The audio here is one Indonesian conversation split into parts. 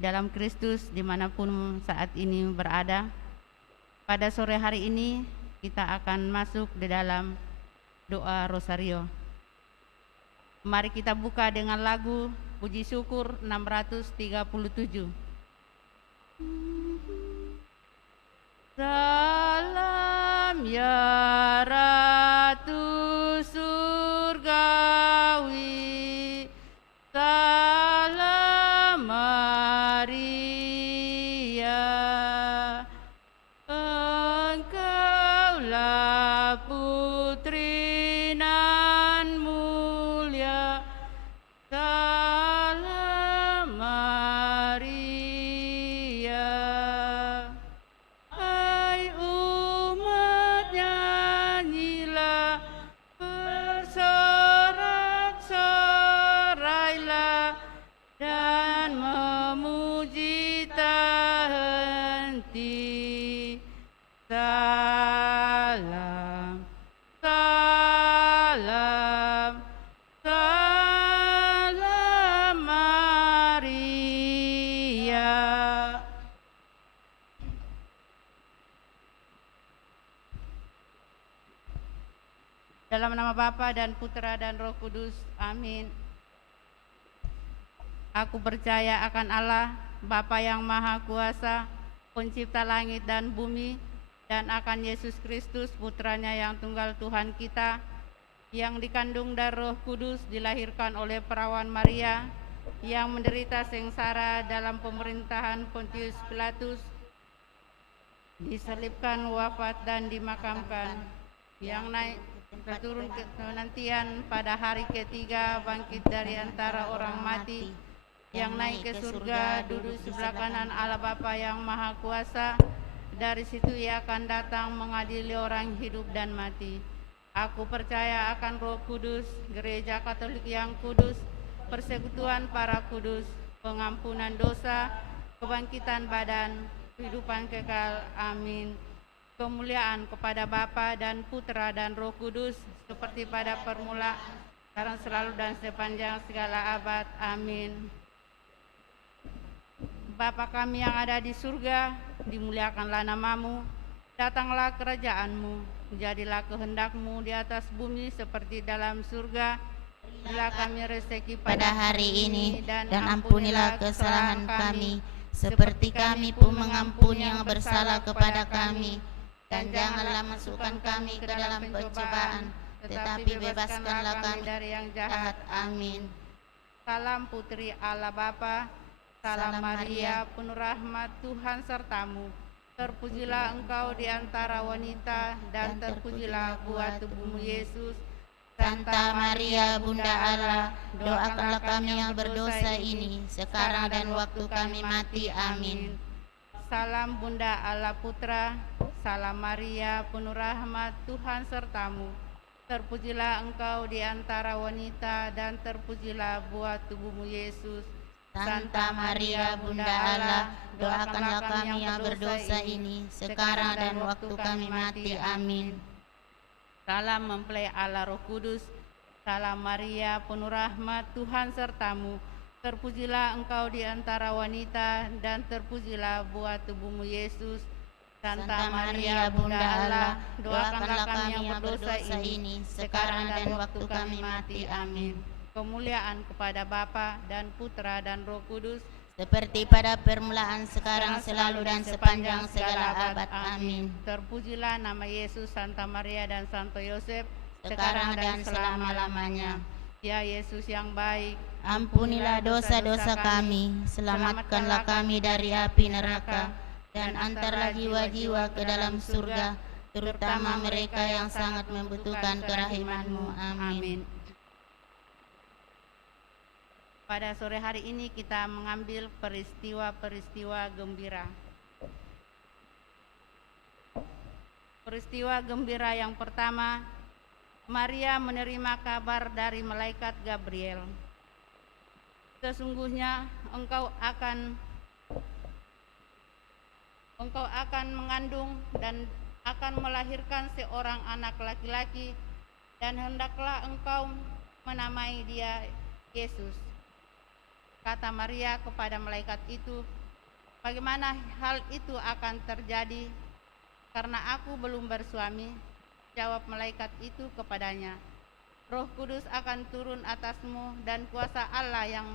dalam Kristus dimanapun saat ini berada. Pada sore hari ini kita akan masuk di dalam doa Rosario. Mari kita buka dengan lagu Puji Syukur 637. Salam ya Ratu Surgawi, salam Maria, engkaulah putri nan mulia, salam Maria. Hai umat nyanyilah, bersorak-sorailah dan memuji tak henti. Salam, salam, salam Maria. Dalam nama Bapa dan Putra dan Roh Kudus, amin. Aku percaya akan Allah, Bapa yang Maha Kuasa, pencipta langit dan bumi, dan akan Yesus Kristus, Putranya yang tunggal Tuhan kita, yang dikandung dari Roh Kudus, dilahirkan oleh perawan Maria, yang menderita sengsara dalam pemerintahan Pontius Pilatus, diselibkan, wafat, dan dimakamkan, yang naik turun ke penantian pada hari ketiga, bangkit dari antara orang mati, yang naik ke surga, duduk sebelah kanan Allah Bapa yang Maha Kuasa. Dari situ Ia akan datang mengadili orang hidup dan mati. Aku percaya akan Roh Kudus, Gereja Katolik yang kudus, persekutuan para kudus, pengampunan dosa, kebangkitan badan, kehidupan kekal. Amin. Kemuliaan kepada Bapa dan Putra dan Roh Kudus, seperti pada permulaan, sekarang, selalu, dan sepanjang segala abad. Amin. Bapa kami yang ada di surga, dimuliakanlah namamu, datanglah kerajaanmu, jadilah kehendak-Mu di atas bumi seperti dalam surga. Berilah kami rezeki pada hari ini, dan ampunilah kesalahan kami, seperti kami pun mengampuni yang bersalah kepada kami. Dan janganlah masukkan kami ke dalam pencobaan, tetapi bebaskanlah kami dari yang jahat. Amin. Salam Putri Allah Bapa, salam Maria, penuh rahmat, Tuhan sertamu. Terpujilah engkau di antara wanita, dan terpujilah buah tubuhmu Yesus. Santa Maria, Bunda Allah, doakanlah kami yang berdosa ini, sekarang dan waktu kami mati. Amin. Salam Bunda Allah Putra, salam Maria, penuh rahmat, Tuhan sertamu. Terpujilah engkau di antara wanita, dan terpujilah buah tubuhmu Yesus. Santa Maria, Bunda Allah, doakanlah kami yang berdosa ini, sekarang dan waktu kami mati. Amin. Salam mempelai Allah Roh Kudus, salam Maria, penuh rahmat, Tuhan sertamu. Terpujilah engkau di antara wanita, dan terpujilah buah tubuhmu Yesus. Santa Maria, Bunda Allah, doakanlah kami yang berdosa ini, sekarang dan waktu kami mati. Amin. Kemuliaan kepada Bapa dan Putra dan Roh Kudus, seperti pada permulaan, sekarang, selalu, dan sepanjang segala abad. Amin. Terpujilah nama Yesus, Santa Maria, dan Santo Yosef, sekarang dan selama-lamanya. Ya Yesus yang baik, ampunilah dosa-dosa kami, selamatkanlah kami dari api neraka, dan antarlah jiwa-jiwa ke dalam surga, terutama mereka yang sangat membutuhkan kerahiman-Mu. Amin. Pada sore hari ini kita mengambil peristiwa-peristiwa gembira. Peristiwa gembira yang pertama, Maria menerima kabar dari malaikat Gabriel. Sesungguhnya engkau akan mengandung dan akan melahirkan seorang anak laki-laki, dan hendaklah engkau menamai dia Yesus, Kata Maria kepada malaikat itu, "Bagaimana hal itu akan terjadi? Karena aku belum bersuami." Jawab malaikat itu kepadanya, "Roh Kudus akan turun atasmu dan kuasa Allah yang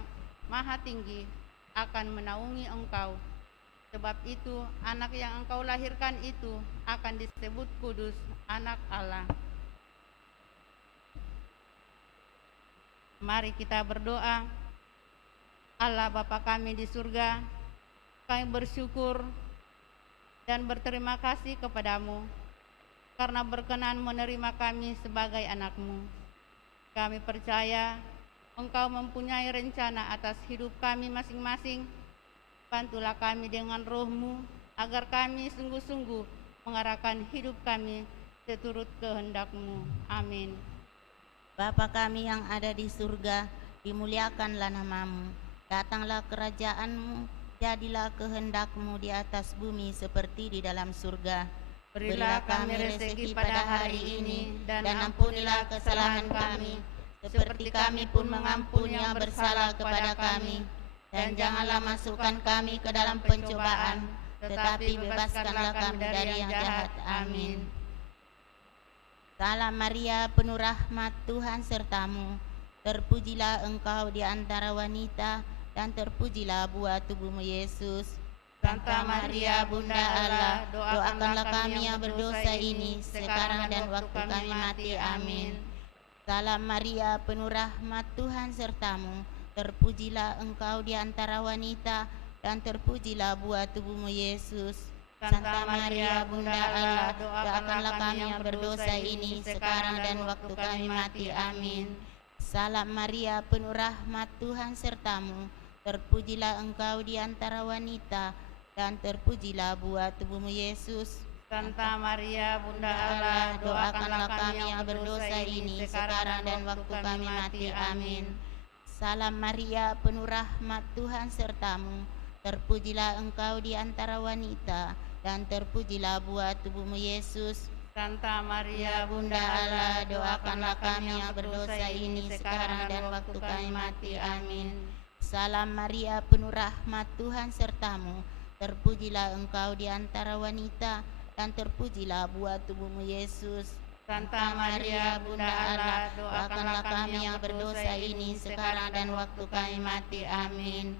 Maha Tinggi akan menaungi engkau. Sebab itu anak yang engkau lahirkan itu akan disebut kudus, anak Allah." Mari kita berdoa. Allah Bapa kami di surga, kami bersyukur dan berterima kasih kepadamu karena berkenan menerima kami sebagai anak-Mu. Kami percaya Engkau mempunyai rencana atas hidup kami masing-masing. Bantulah kami dengan Roh-Mu agar kami sungguh-sungguh mengarahkan hidup kami seturut kehendak-Mu. Amin. Bapa kami yang ada di surga, dimuliakanlah nama-Mu. Datanglah kerajaan-Mu, jadilah kehendak-Mu di atas bumi seperti di dalam surga. Berilah kami rezeki pada hari ini, dan ampunilah kesalahan kami, seperti kami pun mengampuni yang bersalah kepada kami. Dan janganlah masukkan kami ke dalam pencobaan, tetapi bebaskanlah kami dari yang jahat. Amin. Salam Maria, penuh rahmat, Tuhan sertamu. Terpujilah engkau di antara wanita, dan terpujilah buah tubuhmu Yesus. Santa Maria, Bunda Allah, doakanlah kami yang berdosa ini, sekarang dan waktu kami mati. Amin. Salam Maria, penuh rahmat, Tuhan sertamu. Terpujilah engkau di antara wanita, dan terpujilah buah tubuhmu Yesus. Santa Maria, Bunda Allah, doakanlah kami yang berdosa ini, sekarang dan waktu kami mati. Amin. Salam Maria, penuh rahmat, Tuhan sertamu. Terpujilah engkau di antara wanita, dan terpujilah buah tubuhmu Yesus. Santa Maria, Bunda Allah, doakanlah kami yang berdosa ini, sekarang dan waktu kami mati. Amin. Salam Maria, penuh rahmat, Tuhan sertamu. Terpujilah engkau di antara wanita, dan terpujilah buah tubuhmu Yesus. Santa Maria, Bunda Allah, doakanlah kami yang berdosa ini, sekarang dan waktu kami mati. Amin. Salam Maria, penuh rahmat, Tuhan sertamu. Terpujilah engkau di antara wanita, dan terpujilah buah tubuhmu Yesus. Santa Maria, Bunda Allah, doakanlah kami yang berdosa ini, sekarang dan waktu kami mati. Amin.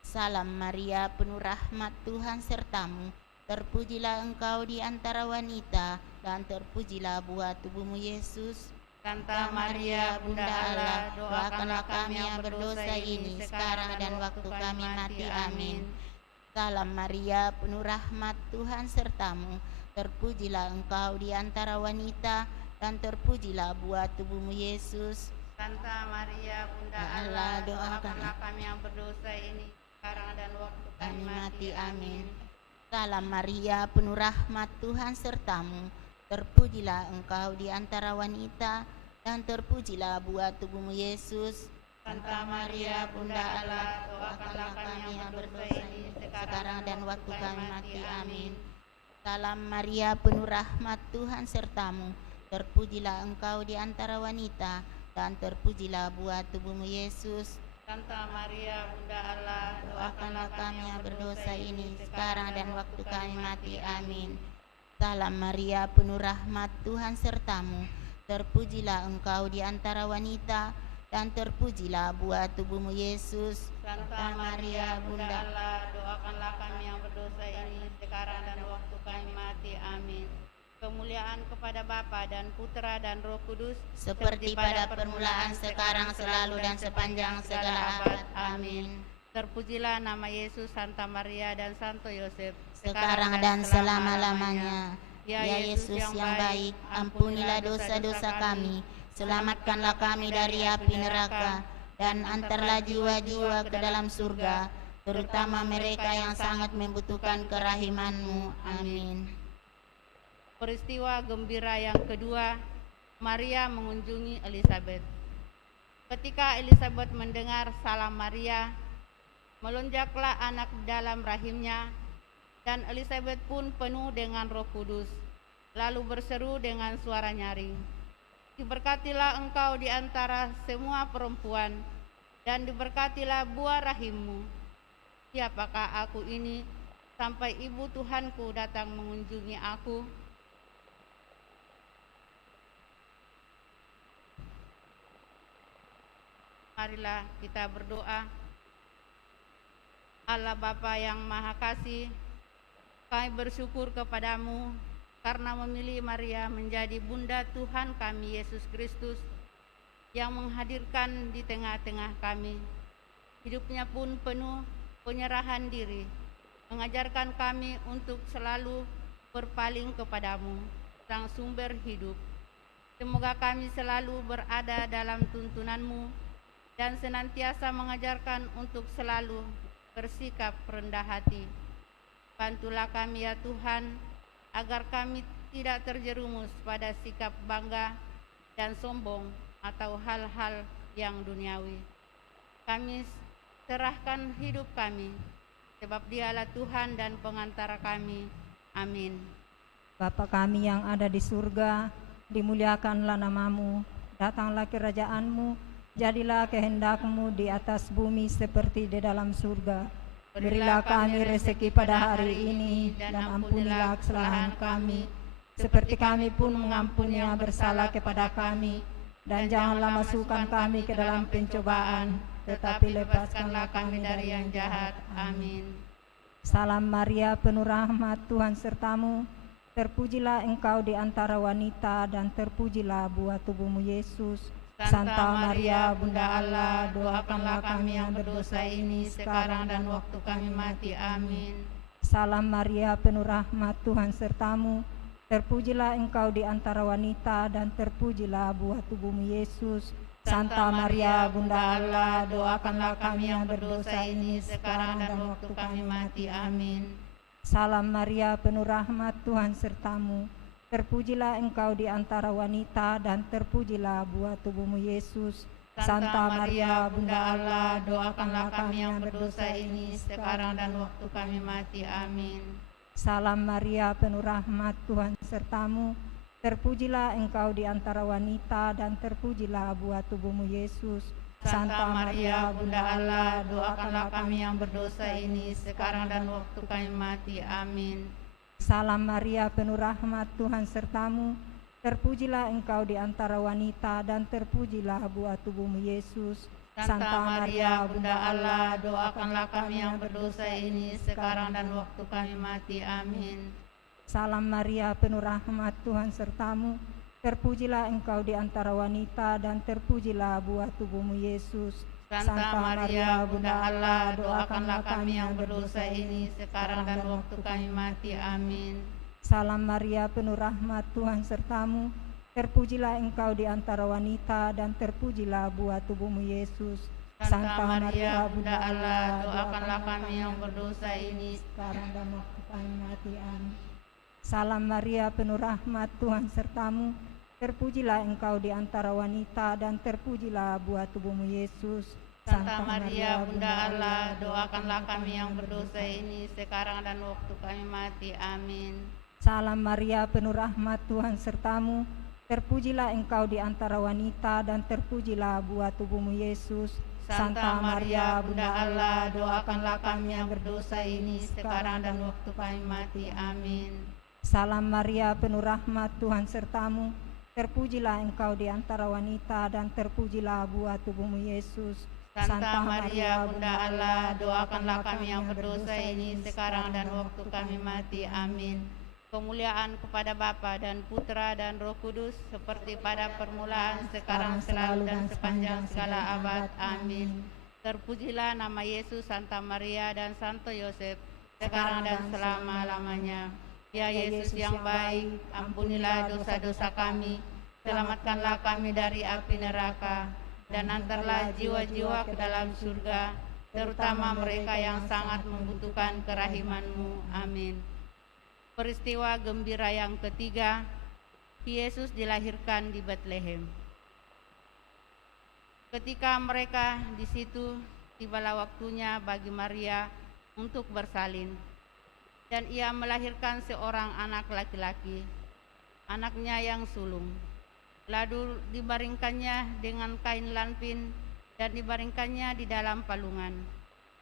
Salam Maria, penuh rahmat, Tuhan sertamu. Terpujilah engkau di antara wanita, dan terpujilah buah tubuhmu Yesus. Santa Maria, Bunda Allah, doakanlah kami yang berdosa ini, sekarang dan waktu kami mati. Amin. Salam Maria, penuh rahmat, Tuhan sertamu. Terpujilah engkau di antara wanita, dan terpujilah buah tubuhmu Yesus. Santa Maria, Bunda Allah, doakanlah kami yang berdosa ini, sekarang dan waktu kami mati. Amin. Salam Maria, penuh rahmat, Tuhan sertamu. Terpujilah engkau di antara wanita, dan terpujilah buah tubuhmu Yesus. Santa Maria, Bunda Allah, doakanlah kami yang berdosa ini, sekarang dan waktu kami mati. Amin. Salam Maria, penuh rahmat, Tuhan sertamu. Terpujilah engkau di antara wanita, dan terpujilah buah tubuhmu Yesus. Santa Maria, Bunda Allah, doakanlah kami yang berdosa ini, sekarang dan waktu kami mati. Amin. Salam Maria, penuh rahmat, Tuhan sertamu. Terpujilah engkau di antara wanita, dan terpujilah buah tubuhmu Yesus. Santa Maria, Bunda Allah, doakanlah kami yang berdosa ini, sekarang dan waktu kami mati. Amin. Kemuliaan kepada Bapa dan Putra dan Roh Kudus, seperti pada permulaan, sekarang, selalu, dan sepanjang segala abad. Amin. Terpujilah nama Yesus, Santa Maria, dan Santo Yosef, sekarang dan selama-lamanya. Ya Yesus yang baik, ampunilah dosa-dosa kami, selamatkanlah kami dari api neraka, dan antarlah jiwa-jiwa ke dalam surga, terutama mereka yang sangat membutuhkan kerahiman-Mu. Amin. Peristiwa gembira yang kedua, Maria mengunjungi Elizabeth. Ketika Elizabeth mendengar salam Maria, melonjaklah anak dalam rahimnya, dan Elizabeth pun penuh dengan Roh Kudus, lalu berseru dengan suara nyaring, "Diberkatilah engkau di antara semua perempuan, dan diberkatilah buah rahimmu. Siapakah aku ini sampai ibu Tuhanku datang mengunjungi aku? Marilah kita berdoa. Allah Bapa yang Maha Kasih, kami bersyukur kepadamu karena memilih Maria menjadi bunda Tuhan kami Yesus Kristus yang menghadirkan di tengah-tengah kami. Hidupnya pun penuh penyerahan diri, mengajarkan kami untuk selalu berpaling kepadamu, Sang Sumber hidup. Semoga kami selalu berada dalam tuntunanmu dan senantiasa mengajarkan untuk selalu bersikap rendah hati. Bantulah kami ya Tuhan, agar kami tidak terjerumus pada sikap bangga dan sombong atau hal-hal yang duniawi. Kami serahkan hidup kami, sebab Dialah Tuhan dan pengantara kami. Amin. Bapa kami yang ada di surga, dimuliakanlah namamu, datanglah kerajaan-Mu, jadilah kehendak-Mu di atas bumi seperti di dalam surga. Berilah kami rezeki pada hari ini, dan ampunilah kesalahan kami, seperti kami pun mengampuni yang bersalah kepada kami. Dan janganlah masukkan kami ke dalam pencobaan, tetapi lepaskanlah kami dari yang jahat. Amin. Salam Maria, penuh rahmat, Tuhan sertamu. Terpujilah engkau di antara wanita, dan terpujilah buah tubuhmu Yesus. Santa Maria, Bunda Allah, doakanlah kami yang berdosa ini sekarang dan waktu kami mati. Amin. Salam Maria, penuh rahmat, Tuhan sertamu. Terpujilah engkau di antara wanita, dan terpujilah buah tubuhmu Yesus. Santa Maria, Bunda Allah, doakanlah kami yang berdosa ini sekarang dan waktu kami mati. Amin. Salam Maria, penuh rahmat, Tuhan sertamu. Terpujilah engkau di antara wanita, dan terpujilah buah tubuhmu Yesus. Santa Maria, Bunda Allah, doakanlah kami yang berdosa ini sekarang dan waktu kami mati. Amin. Salam Maria, penuh rahmat, Tuhan sertamu. Terpujilah engkau di antara wanita, dan terpujilah buah tubuhmu Yesus. Santa Maria, Bunda Allah, doakanlah kami yang berdosa ini sekarang dan waktu kami mati. Amin. Salam Maria, penuh rahmat, Tuhan sertamu. Terpujilah engkau di antara wanita, dan terpujilah buah tubuhmu Yesus. Santa Maria, Bunda Allah, doakanlah kami yang berdosa ini sekarang dan waktu kami mati. Amin. Salam Maria, penuh rahmat, Tuhan sertamu. Terpujilah engkau di antara wanita, dan terpujilah buah tubuhmu Yesus. Santa Maria, Bunda Allah, doakanlah kami yang berdosa ini sekarang dan waktu kami mati. Amin. Salam Maria, penuh rahmat, Tuhan sertamu. Terpujilah engkau di antara wanita, dan terpujilah buah tubuhmu Yesus. Santa Maria, Bunda Allah, doakanlah kami yang berdosa ini sekarang dan waktu kami mati. Amin. Salam Maria, penuh rahmat, Tuhan sertamu. Terpujilah engkau di antara wanita, dan terpujilah buah tubuhmu Yesus. Santa Maria, Bunda Allah, doakanlah kami yang berdosa ini sekarang dan waktu kami mati. Amin. Salam Maria, penuh rahmat, Tuhan sertamu. Terpujilah engkau di antara wanita, dan terpujilah buah tubuhmu Yesus. Santa Maria, Bunda Allah, doakanlah kami yang berdosa ini sekarang dan waktu kami mati. Amin. Salam Maria, penuh rahmat, Tuhan sertamu. Terpujilah engkau di antara wanita, dan terpujilah buah tubuhmu Yesus. Santa Maria, Bunda Allah, doakanlah kami yang berdosa ini sekarang dan waktu kami mati. Amin. Kemuliaan kepada Bapa dan Putra dan Roh Kudus, seperti pada permulaan, sekarang, selalu, dan sepanjang segala abad. Amin. Terpujilah nama Yesus, Santa Maria, dan Santo Yosef, sekarang dan selama-lamanya. Ya Yesus yang baik, ampunilah dosa-dosa kami, selamatkanlah kami dari api neraka, dan antarlah jiwa-jiwa ke dalam surga, terutama mereka yang sangat membutuhkan kerahiman-Mu. Amin. Peristiwa gembira yang ketiga, Yesus dilahirkan di Betlehem. Ketika mereka di situ, tibalah waktunya bagi Maria untuk bersalin, dan ia melahirkan seorang anak laki-laki, anaknya yang sulung. Lalu dibaringkannya dengan kain lanpin dan dibaringkannya di dalam palungan,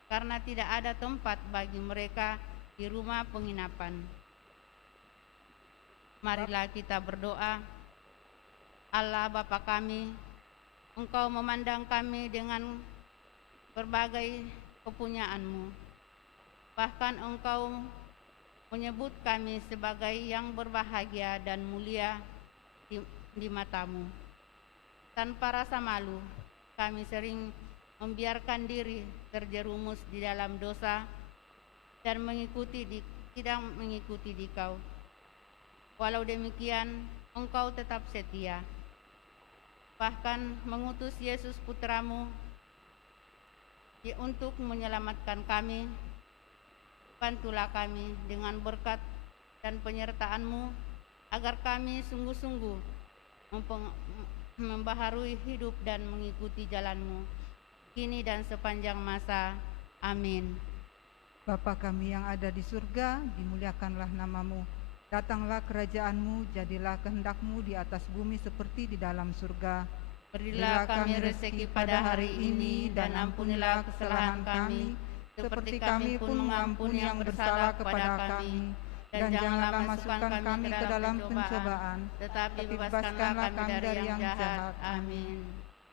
karena tidak ada tempat bagi mereka di rumah penginapan. Marilah kita berdoa. Allah Bapa kami, Engkau memandang kami dengan berbagai kepunyaan-Mu. Bahkan Engkau menyebut kami sebagai yang berbahagia dan mulia di mata-Mu. Tanpa rasa malu, kami sering membiarkan diri terjerumus di dalam dosa dan tidak mengikuti Dikau. Walau demikian, Engkau tetap setia, bahkan mengutus Yesus Putra-Mu untuk menyelamatkan kami. Bantulah kami dengan berkat dan penyertaan-Mu, agar kami sungguh-sungguh membaharui hidup dan mengikuti jalan-Mu, kini dan sepanjang masa. Amin. Bapa kami yang ada di surga, dimuliakanlah nama-Mu. Datanglah kerajaan-Mu, jadilah kehendak-Mu di atas bumi seperti di dalam surga. Berilah kami rezeki pada hari ini, dan ampunilah kesalahan kami, seperti kami pun mengampuni yang bersalah kepada kami. Dan janganlah masukkan kami ke dalam pencobaan, tetapi bebaskanlah kami dari yang jahat. Amin.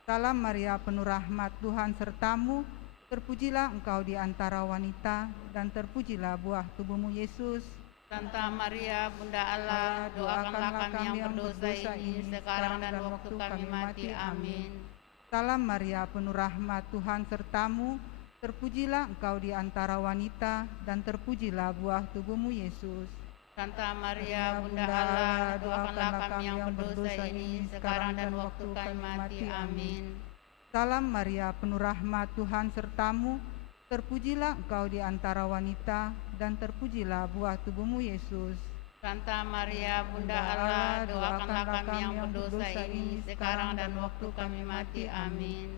Salam Maria, penuh rahmat, Tuhan sertamu. Terpujilah engkau di antara wanita, dan terpujilah buah tubuhmu Yesus. Santa Maria, Bunda Allah, doakanlah kami yang berdosa ini, sekarang dan waktu kami mati. Amin. Salam Maria, penuh rahmat, Tuhan sertamu. Terpujilah engkau di antara wanita, dan terpujilah buah tubuhmu Yesus. Santa Maria, Bunda Allah, doakanlah kami yang berdosa ini, sekarang dan waktu kami mati. Amin. Salam Maria, penuh rahmat, Tuhan sertamu. Terpujilah engkau di antara wanita, dan terpujilah buah tubuhmu Yesus. Santa Maria, Bunda Allah, doakanlah kami yang berdosa ini, sekarang dan waktu kami mati. Amin.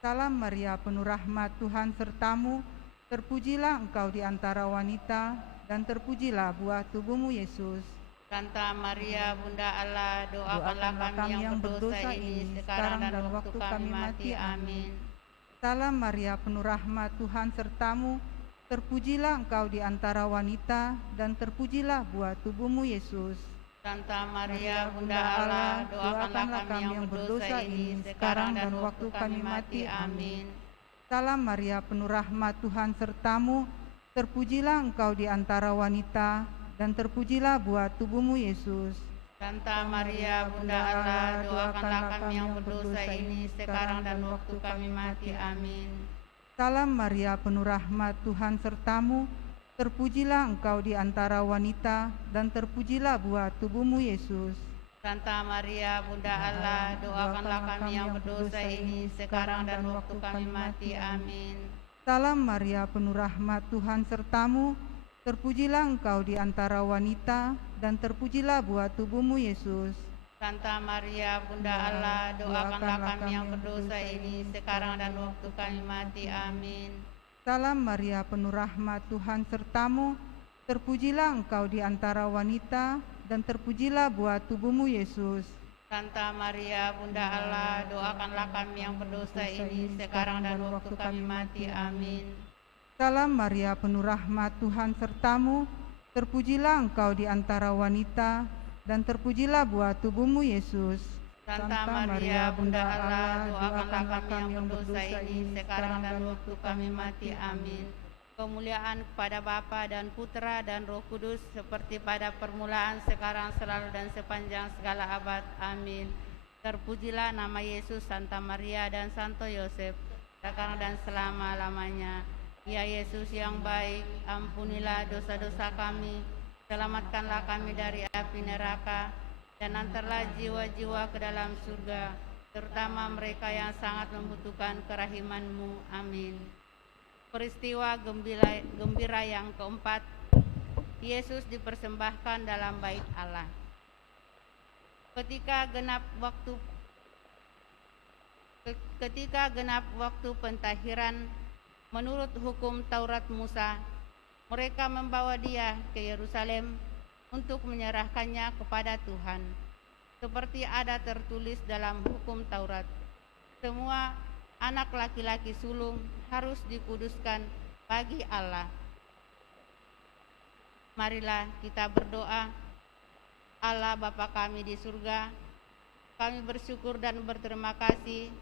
Salam Maria, penuh rahmat, Tuhan sertamu. Terpujilah engkau di antara wanita, dan terpujilah buah tubuhmu Yesus. Santa Maria, Bunda Allah, doakanlah kami yang berdosa ini, sekarang dan waktu kami mati. Amin. Salam Maria, penuh rahmat, Tuhan sertamu. Terpujilah engkau di antara wanita, dan terpujilah buah tubuhmu Yesus. Santa Maria, Bunda Allah, doakanlah kami yang berdosa ini, sekarang dan waktu kami mati. Amin. Salam Maria, penuh rahmat, Tuhan sertamu. Terpujilah engkau di antara wanita, dan terpujilah buah tubuhmu Yesus. Santa Maria, Bunda Allah, doakanlah kami yang berdosa ini, sekarang dan waktu kami mati. Amin. Salam Maria, penuh rahmat, Tuhan sertamu. Terpujilah engkau di antara wanita, dan terpujilah buah tubuhmu Yesus. Santa Maria, Bunda Allah, doakanlah kami yang berdosa ini, sekarang dan waktu kami mati. Amin. Salam Maria, penuh rahmat, Tuhan sertamu. Terpujilah engkau di antara wanita, dan terpujilah buah tubuhmu Yesus. Santa Maria, Bunda Allah, doakanlah kami yang berdosa ini, sekarang dan waktu kami mati. Amin. Salam Maria, penuh rahmat, Tuhan sertamu. Terpujilah engkau di antara wanita, dan terpujilah buah tubuhmu Yesus. Santa Maria, Bunda Allah, doakanlah kami yang berdosa ini, sekarang dan waktu kami mati. Amin. Salam Maria, penuh rahmat, Tuhan sertamu. Terpujilah engkau di antara wanita, dan terpujilah buah tubuhmu Yesus. Santa Maria, Bunda Allah, doakanlah kami yang berdosa ini, sekarang dan waktu kami mati. Amin. Kemuliaan kepada Bapa dan Putra dan Roh Kudus, seperti pada permulaan, sekarang, selalu, dan sepanjang segala abad. Amin. Terpujilah nama Yesus, Santa Maria, dan Santo Yosef, sekarang dan selama-lamanya. Ya Yesus yang baik, ampunilah dosa-dosa kami, selamatkanlah kami dari api neraka, dan antarlah jiwa-jiwa ke dalam surga, terutama mereka yang sangat membutuhkan kerahiman-Mu. Amin. Peristiwa gembira yang keempat, Yesus dipersembahkan dalam bait Allah. Ketika genap waktu pentahiran menurut hukum Taurat Musa, mereka membawa Dia ke Yerusalem untuk menyerahkannya kepada Tuhan, seperti ada tertulis dalam hukum Taurat. Semua anak laki-laki sulung harus dikuduskan bagi Allah. Marilah kita berdoa. Allah Bapa kami di surga, kami bersyukur dan berterima kasih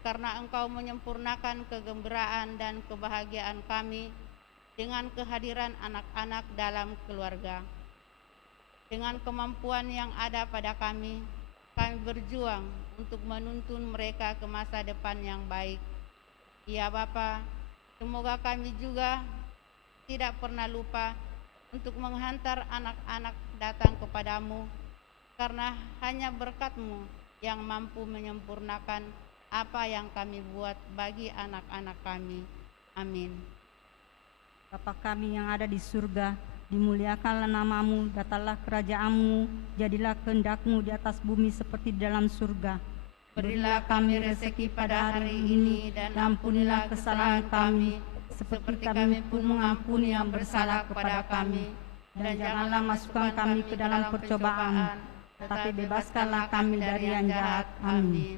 karena Engkau menyempurnakan kegembiraan dan kebahagiaan kami dengan kehadiran anak-anak dalam keluarga. Dengan kemampuan yang ada pada kami berjuang untuk menuntun mereka ke masa depan yang baik. Ya Bapa, semoga kami juga tidak pernah lupa untuk menghantar anak-anak datang kepadamu, karena hanya berkat-Mu yang mampu menyempurnakan apa yang kami buat bagi anak-anak kami. Amin. Bapa kami yang ada di surga, dimuliakanlah nama-Mu, datanglah kerajaan-Mu, jadilah kehendak-Mu di atas bumi seperti di dalam surga. Berilah kami rezeki pada hari ini, dan ampunilah kesalahan kami, seperti kami pun mengampuni yang bersalah kepada kami. Dan janganlah masukkan kami ke dalam percobaan, tetapi bebaskanlah kami dari yang jahat. Amin.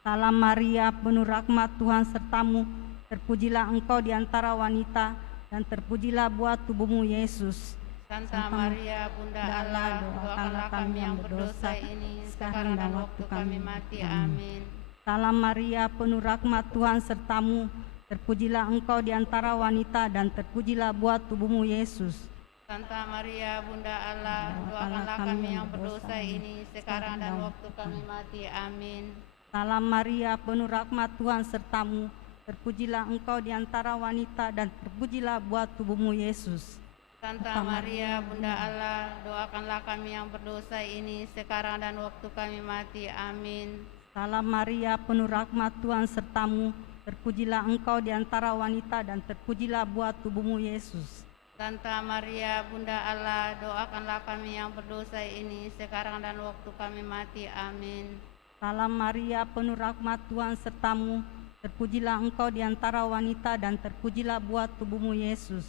Salam Maria, penuh rahmat, Tuhan sertamu, terpujilah engkau di antara wanita, dan terpujilah buah tubuhmu Yesus. Santa Maria, Bunda Allah, doakanlah kami yang berdosa ini, sekarang dan waktu kami mati. Amin. Salam Maria, penuh rahmat, Tuhan sertamu, terpujilah engkau di antara wanita, dan terpujilah buah tubuhmu Yesus. Santa Maria, Bunda Allah, doakanlah kami yang berdosa ini, sekarang dan waktu kami mati. Amin. Salam Maria, penuh rahmat, Tuhan sertamu, terpujilah engkau di antara wanita, dan terpujilah buah tubuhmu Yesus. Santa Maria, Bunda Allah, doakanlah kami yang berdosa ini, sekarang dan waktu kami mati. Amin. Salam Maria, penuh rahmat, Tuhan sertamu, terpujilah engkau di antara wanita, dan terpujilah buah tubuhmu Yesus. Santa Maria, Bunda Allah, doakanlah kami yang berdosa ini, sekarang dan waktu kami mati. Amin. Salam Maria, penuh rahmat, Tuhan sertamu, terpujilah engkau di antara wanita, dan terpujilah buah tubuhmu Yesus.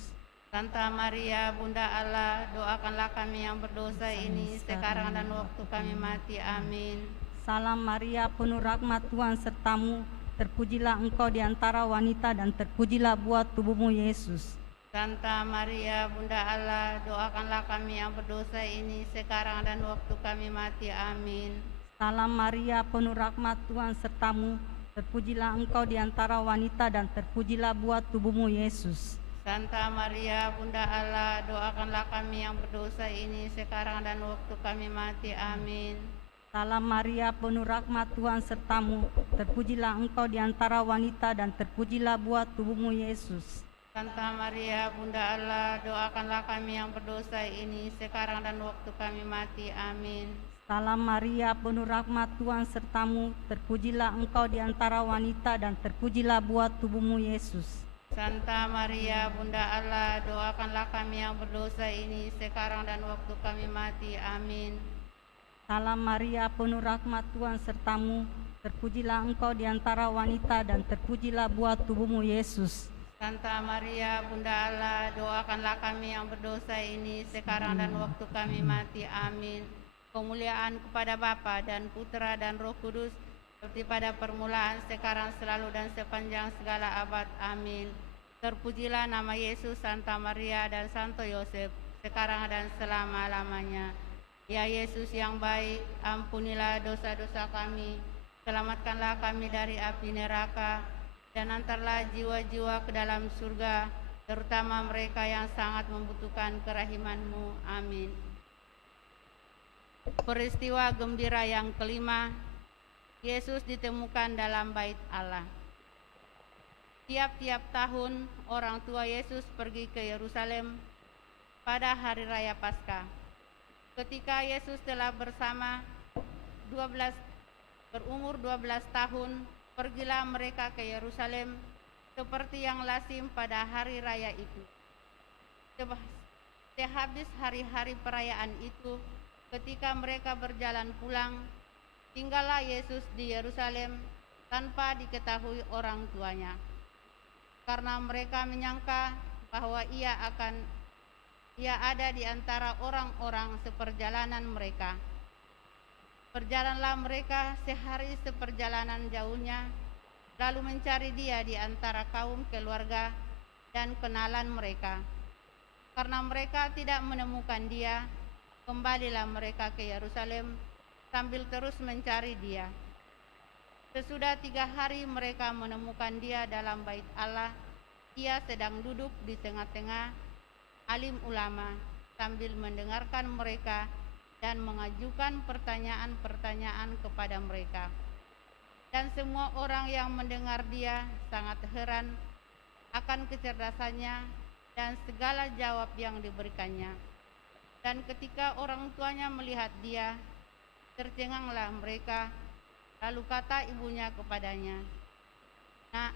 Santa Maria, Bunda Allah, doakanlah kami yang berdosa ini, sekarang dan waktu kami mati. Amin. Salam Maria, penuh rahmat, Tuhan sertamu, terpujilah engkau di antara wanita, dan terpujilah buah tubuhmu Yesus. Santa Maria, Bunda Allah, doakanlah kami yang berdosa ini, sekarang dan waktu kami mati. Amin. Salam Maria, penuh rahmat, Tuhan sertamu, terpujilah engkau di antara wanita, dan terpujilah buah tubuhmu Yesus. Santa Maria, Bunda Allah, doakanlah kami yang berdosa ini, sekarang dan waktu kami mati. Amin. Salam Maria, penuh rahmat, Tuhan sertamu, terpujilah engkau di antara wanita, dan terpujilah buah tubuhmu Yesus. Santa Maria, Bunda Allah, doakanlah kami yang berdosa ini, sekarang dan waktu kami mati. Amin. Salam Maria, penuh rahmat, Tuhan sertamu, terpujilah engkau di antara wanita, dan terpujilah buah tubuhmu Yesus. Santa Maria, Bunda Allah, doakanlah kami yang berdosa ini, sekarang dan waktu kami mati. Amin. Salam Maria, penuh rahmat, Tuhan sertamu, terpujilah engkau di antara wanita, dan terpujilah buah tubuhmu Yesus. Santa Maria, Bunda Allah, doakanlah kami yang berdosa ini, sekarang dan waktu kami mati. Amin. Kemuliaan kepada Bapa dan Putra dan Roh Kudus, seperti pada permulaan, sekarang, selalu, dan sepanjang segala abad. Amin. Terpujilah nama Yesus, Santa Maria, dan Santo Yosef, sekarang dan selama-lamanya. Ya Yesus yang baik, ampunilah dosa-dosa kami, selamatkanlah kami dari api neraka, dan antarlah jiwa-jiwa ke dalam surga, terutama mereka yang sangat membutuhkan kerahiman-Mu. Amin. Peristiwa gembira yang kelima, Yesus ditemukan dalam bait Allah. Tiap-tiap tahun orang tua Yesus pergi ke Yerusalem pada hari raya Paskah. Ketika Yesus telah berumur 12 tahun, pergilah mereka ke Yerusalem seperti yang lazim pada hari raya itu. Sehabis hari-hari perayaan itu, ketika mereka berjalan pulang, tinggallah Yesus di Yerusalem tanpa diketahui orang tuanya, karena mereka menyangka bahwa ia ada di antara orang-orang seperjalanan mereka. Berjalanlah mereka sehari seperjalanan jauhnya, lalu mencari dia di antara kaum keluarga dan kenalan mereka. Karena mereka tidak menemukan dia, kembalilah mereka ke Yerusalem sambil terus mencari dia. Sesudah 3 hari mereka menemukan dia dalam bait Allah. Ia sedang duduk di tengah-tengah alim ulama sambil mendengarkan mereka dan mengajukan pertanyaan-pertanyaan kepada mereka. Dan semua orang yang mendengar dia sangat heran akan kecerdasannya dan segala jawab yang diberikannya. Dan ketika orang tuanya melihat dia, tercenganglah mereka. Lalu kata ibunya kepadanya, "Nak,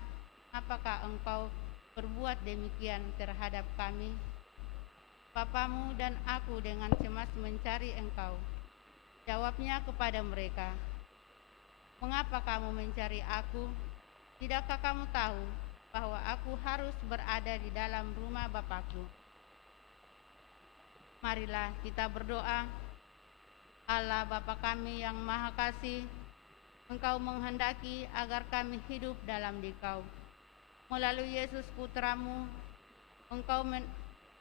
apakah engkau berbuat demikian terhadap kami? Bapamu dan aku dengan cemas mencari engkau." Jawabnya kepada mereka, "Mengapa kamu mencari aku? Tidakkah kamu tahu bahwa aku harus berada di dalam rumah Bapakku?" Marilah kita berdoa. Allah Bapa kami yang Maha Kasih, Engkau menghendaki agar kami hidup dalam Dikau. Melalui Yesus Putramu, Engkau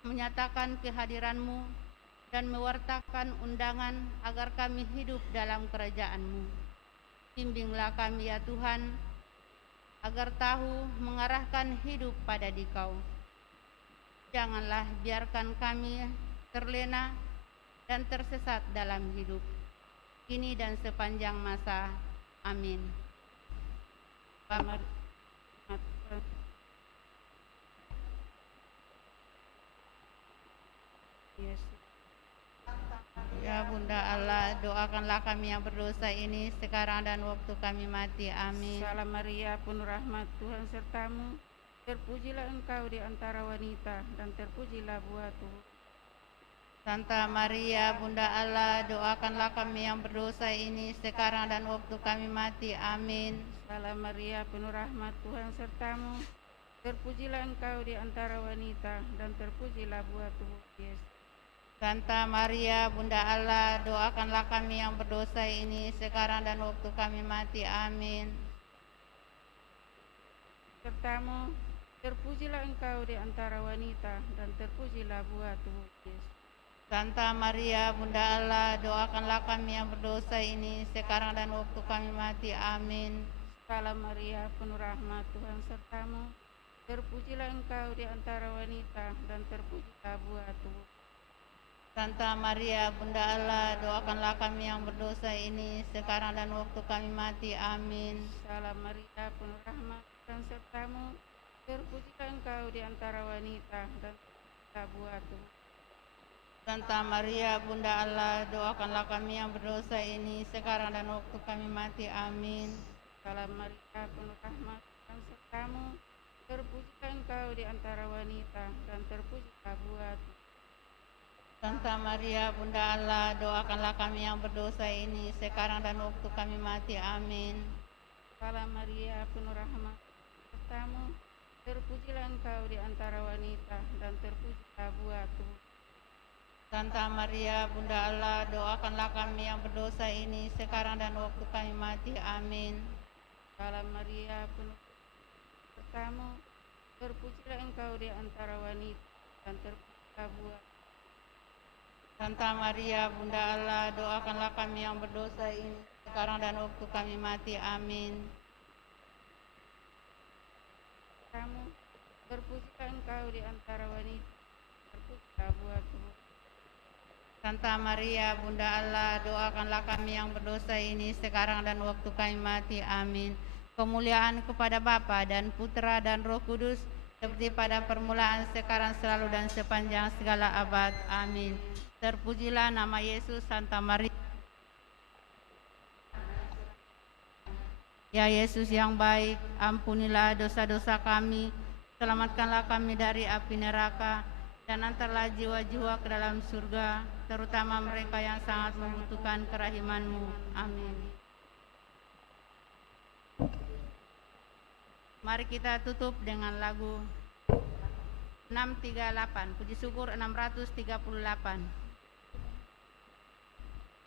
menyatakan kehadiran-Mu dan mewartakan undangan agar kami hidup dalam kerajaan-Mu. Bimbinglah kami ya Tuhan, agar tahu mengarahkan hidup pada Dikau. Janganlah biarkan kami terlena dan tersesat dalam hidup, kini dan sepanjang masa. Amin. Ya Bunda Allah, doakanlah kami yang berdosa ini sekarang dan waktu kami mati. Amin. Salam Maria, penuh rahmat, Tuhan sertamu. Terpujilah engkau di antara wanita, dan terpujilah buah tubuh. Santa Maria, Bunda Allah, doakanlah kami yang berdosa ini sekarang dan waktu kami mati. Amin. Salam Maria, penuh rahmat, Tuhan sertamu. Terpujilah engkau di antara wanita, dan terpujilah buah tubuh Yesus. Santa Maria, Bunda Allah, doakanlah kami yang berdosa ini sekarang dan waktu kami mati. Amin. Sertamu, terpujilah engkau di antara wanita, dan terpujilah buah tubuh Yesus. Santa Maria, Bunda Allah, doakanlah kami yang berdosa ini sekarang dan waktu kami mati. Amin. Salam Maria, penuh rahmat, Tuhan sertamu. Terpujilah engkau di antara wanita, dan terpujilah buah tubuh. Santa Maria, Bunda Allah, doakanlah kami yang berdosa ini sekarang dan waktu kami mati. Amin. Salam Maria, penuh rahmat, Tuhan sertamu. Terpujilah engkau di antara wanita, dan terpujilah buah tubuh. Santa Maria, Bunda Allah, doakanlah kami yang berdosa ini sekarang dan waktu kami mati. Amin. Salam Maria, penuh rahmat, Tuhan sertamu. Terpujilah engkau di antara wanita, dan terpujilah buah tubuh. Santa Maria, Bunda Allah, doakanlah kami yang berdosa ini sekarang dan waktu kami mati. Amin. Salam Maria, penuh rahmat, Tuhan sertamu. Terpujilah engkau di antara wanita, dan terpujilah buah tubuh. Santa Maria, Bunda Allah, doakanlah kami yang berdosa ini sekarang dan waktu kami mati. Amin. Salam Maria, penuh sertamu. Terpujilah engkau di antara wanita, dan terpujilah buah. Santa Maria, Bunda Allah, doakanlah kami yang berdosa ini sekarang dan waktu kami mati. Amin. Sertamu. Terpujilah engkau di antara wanita, terpujilah buah tubuh. Santa Maria, Bunda Allah, doakanlah kami yang berdosa ini sekarang dan waktu kami mati. Amin. Kemuliaan kepada Bapa dan Putra dan Roh Kudus, seperti pada permulaan, sekarang, selalu, dan sepanjang segala abad. Amin. Terpujilah nama Yesus. Santa Maria. Ya Yesus yang baik, ampunilah dosa-dosa kami, selamatkanlah kami dari api neraka, dan antarlah jiwa-jiwa ke dalam surga, terutama mereka yang sangat membutuhkan kerahiman-Mu. Amin. Mari kita tutup dengan lagu 638, puji syukur 638.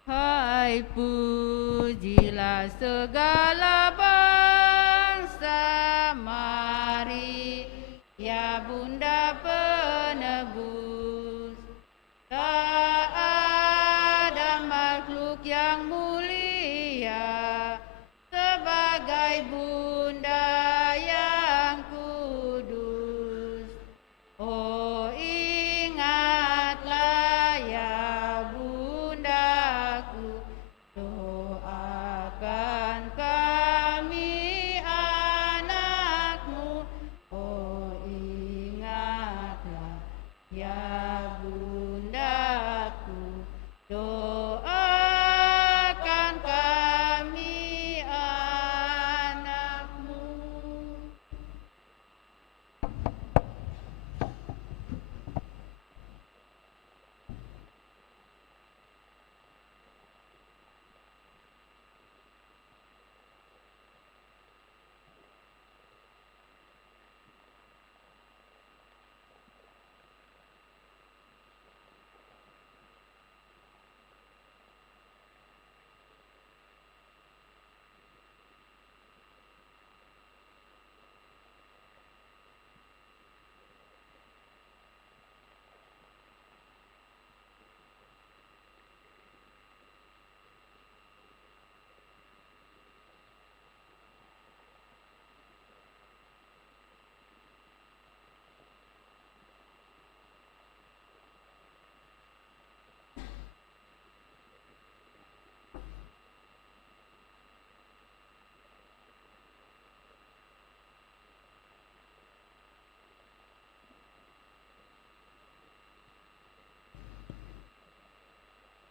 Hai pujilah segala bangsa, ya Bunda penebus. Tak ada makhluk yang mulia sebagai Bunda yang kudus. Oh, ingatlah ya Bundaku, doakan kami anakmu. Oh, ingatlah ya Bundaku, doakan kami anakmu.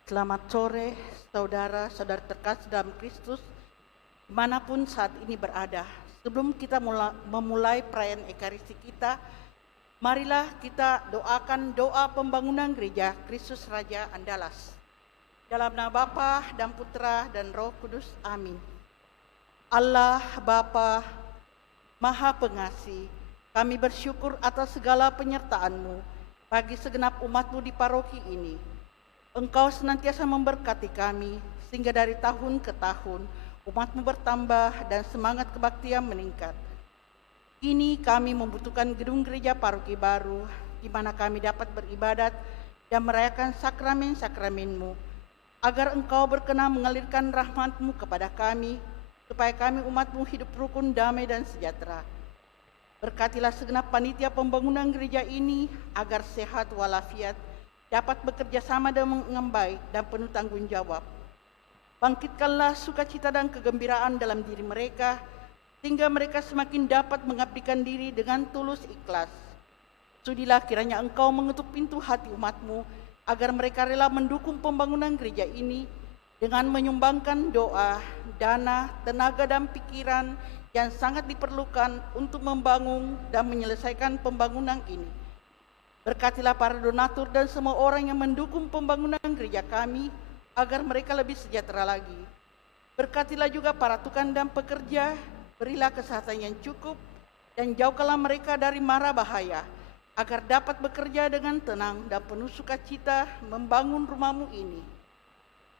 Selamat sore, saudara-saudara terkasih dalam Kristus, dimanapun saat ini berada. Sebelum kita memulai perayaan Ekaristi kita, marilah kita doakan doa pembangunan gereja Kristus Raja Andalas. Dalam nama Bapa dan Putra dan Roh Kudus, amin. Allah Bapa, Maha Pengasih, kami bersyukur atas segala penyertaan-Mu bagi segenap umat-Mu di paroki ini. Engkau senantiasa memberkati kami, sehingga dari tahun ke tahun umat-Mu bertambah dan semangat kebaktian meningkat. Kini kami membutuhkan gedung gereja paroki baru, di mana kami dapat beribadat dan merayakan sakramen-sakramen-Mu, agar Engkau berkenan mengalirkan rahmat-Mu kepada kami, supaya kami umat-Mu hidup rukun, damai, dan sejahtera. Berkatilah segenap panitia pembangunan gereja ini, agar sehat walafiat, dapat bekerja sama dengan baik dan penuh tanggung jawab. Bangkitkanlah sukacita dan kegembiraan dalam diri mereka, sehingga mereka semakin dapat mengabdikan diri dengan tulus ikhlas. Sudilah kiranya Engkau mengetuk pintu hati umat-Mu, agar mereka rela mendukung pembangunan gereja ini dengan menyumbangkan doa, dana, tenaga, dan pikiran yang sangat diperlukan untuk membangun dan menyelesaikan pembangunan ini. Berkatilah para donatur dan semua orang yang mendukung pembangunan gereja kami, agar mereka lebih sejahtera lagi. Berkatilah juga para tukang dan pekerja, berilah kesehatan yang cukup, dan jauhkanlah mereka dari mara bahaya, agar dapat bekerja dengan tenang dan penuh sukacita membangun rumah-Mu ini.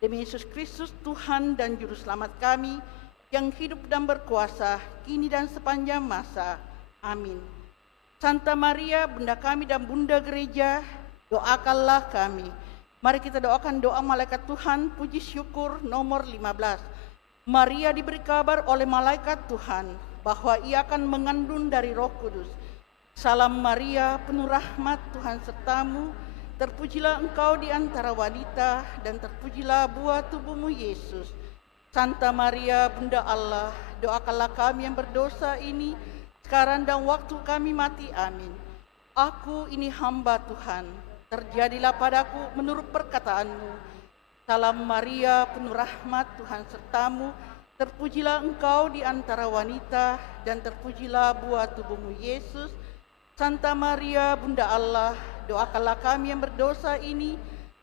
Demi Yesus Kristus, Tuhan dan Juru Selamat kami, yang hidup dan berkuasa, kini dan sepanjang masa. Amin. Santa Maria, Bunda kami dan Bunda Gereja, doakanlah kami. Mari kita doakan doa malaikat Tuhan, puji syukur nomor 15. Maria diberi kabar oleh malaikat Tuhan bahwa ia akan mengandung dari Roh Kudus. Salam Maria, penuh rahmat, Tuhan sertamu. Terpujilah engkau di antara wanita, dan terpujilah buah tubuhmu Yesus. Santa Maria, Bunda Allah, doakanlah kami yang berdosa ini, sekarang dan waktu kami mati. Amin. Aku ini hamba Tuhan, terjadilah padaku menurut perkataan-Mu. Salam Maria, penuh rahmat, Tuhan sertamu. Terpujilah engkau di antara wanita, dan terpujilah buah tubuhmu Yesus. Santa Maria, Bunda Allah, doakanlah kami yang berdosa ini,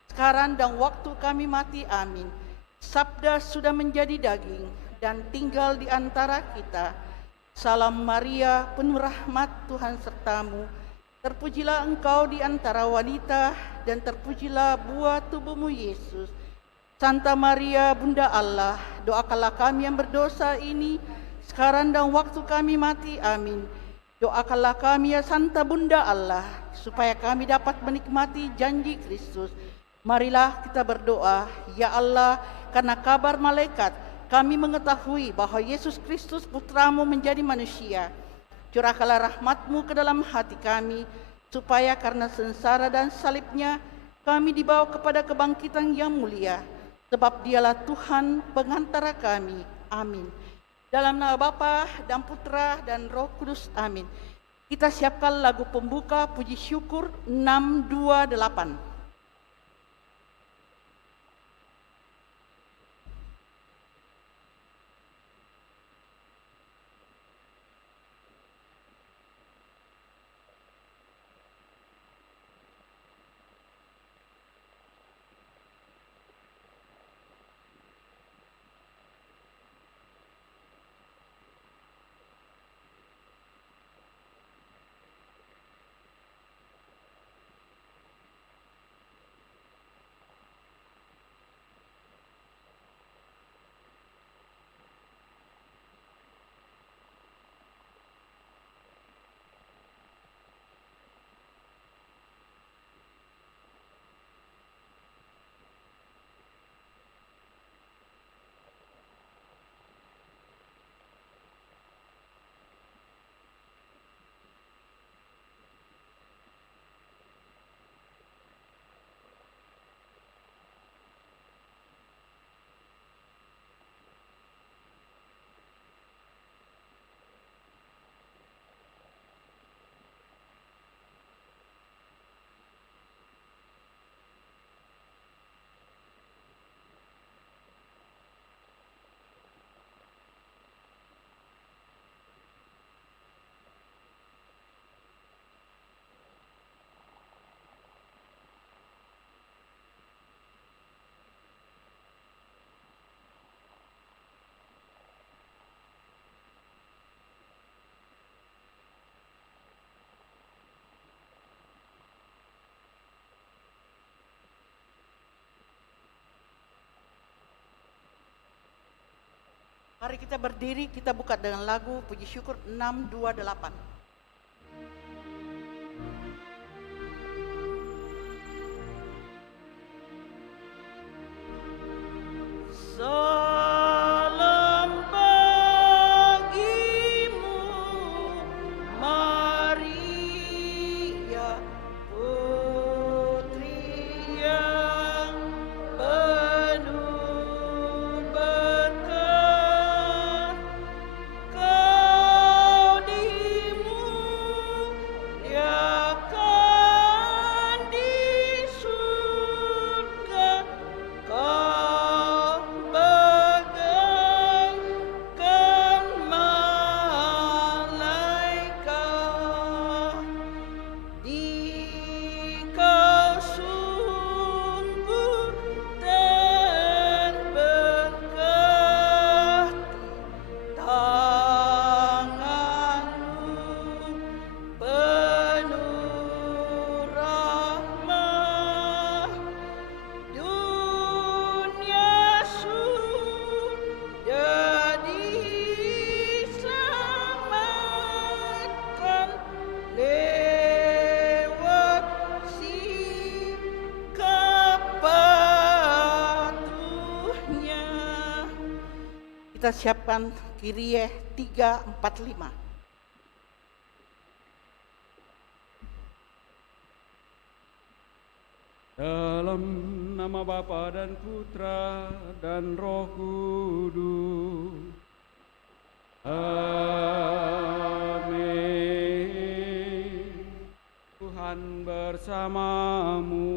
sekarang dan waktu kami mati. Amin. Sabda sudah menjadi daging dan tinggal di antara kita. Salam Maria, penuh rahmat, Tuhan sertamu. Terpujilah engkau di antara wanita, dan terpujilah buah tubuhmu Yesus. Santa Maria, Bunda Allah, doakanlah kami yang berdosa ini, sekarang dan waktu kami mati. Amin. Doakanlah kami ya Santa Bunda Allah, supaya kami dapat menikmati janji Kristus. Marilah kita berdoa, ya Allah, karena kabar malaikat kami mengetahui bahwa Yesus Kristus Putramu menjadi manusia. Curahkanlah rahmat-Mu ke dalam hati kami, supaya karena sengsara dan salibnya kami dibawa kepada kebangkitan yang mulia. Sebab Dialah Tuhan pengantara kami. Amin. Dalam nama Bapa dan Putra dan Roh Kudus. Amin. Kita siapkan lagu pembuka puji syukur 628. Mari kita berdiri, kita buka dengan lagu puji syukur 628. Salam bagimu, Maria, putri yang penuh berkat. Kau dimuliakan di surga. Kau bagaikan malaikat. Dikau sungguh terberkati, tanganmu penuh rahmat. Dunia sudah diselamatkan lewat sikap patuhnya. Kita siapkan Kyrie 345. Dalam nama Bapa dan Putra dan Roh Kudus. Amin. Tuhan bersamamu.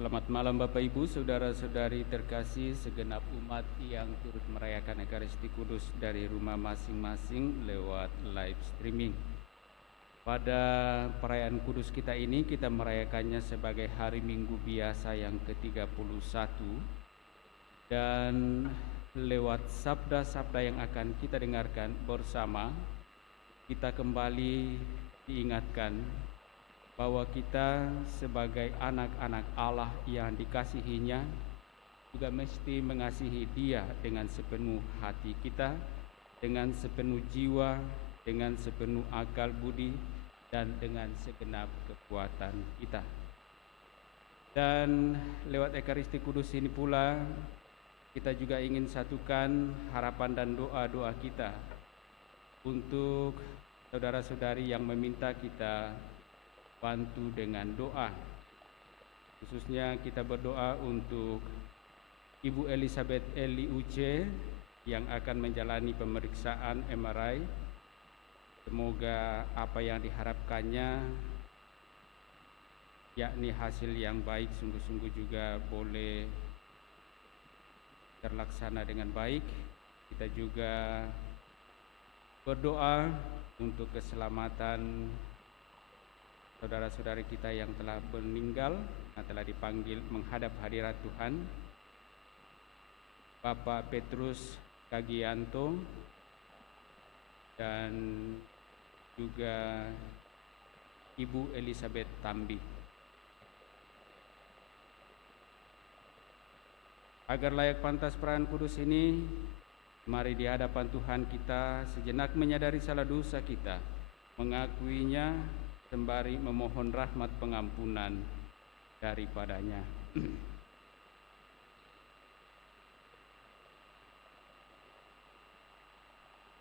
Selamat malam Bapak Ibu, Saudara-saudari terkasih, segenap umat yang turut merayakan Ekaristi Kudus dari rumah masing-masing lewat live streaming. Pada perayaan Kudus kita ini, kita merayakannya sebagai hari Minggu biasa yang ke-31, dan lewat sabda-sabda yang akan kita dengarkan bersama, kita kembali diingatkan bahwa kita sebagai anak-anak Allah yang dikasihinya juga mesti mengasihi Dia dengan sepenuh hati kita, dengan sepenuh jiwa, dengan sepenuh akal budi, dan dengan segenap kekuatan kita. Dan lewat Ekaristi Kudus ini pula kita juga ingin satukan harapan dan doa-doa kita untuk saudara-saudari yang meminta kita bantu dengan doa. Khususnya kita berdoa untuk Ibu Elizabeth Eli Uce yang akan menjalani pemeriksaan MRI. Semoga apa yang diharapkannya, yakni hasil yang baik, sungguh-sungguh juga boleh terlaksana dengan baik. Kita juga berdoa untuk keselamatan saudara-saudari kita yang telah meninggal, yang telah dipanggil menghadap hadirat Tuhan. Bapak Petrus Kagianto dan juga Ibu Elizabeth Tambi. Agar layak pantas perayaan kudus ini, mari di hadapan Tuhan kita sejenak menyadari salah dosa kita, mengakuinya sembari memohon rahmat pengampunan daripadanya.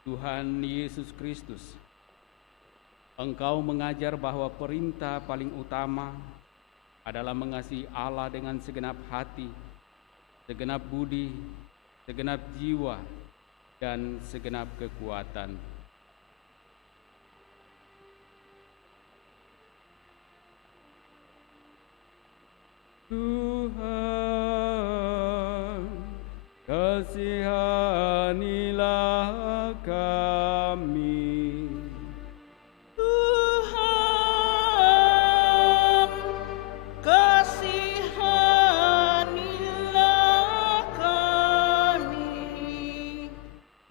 Tuhan Yesus Kristus, Engkau mengajar bahwa perintah paling utama adalah mengasihi Allah dengan segenap hati, segenap budi, segenap jiwa, dan segenap kekuatan. Tuhan, kasihanilah kami. Tuhan, kasihanilah kami.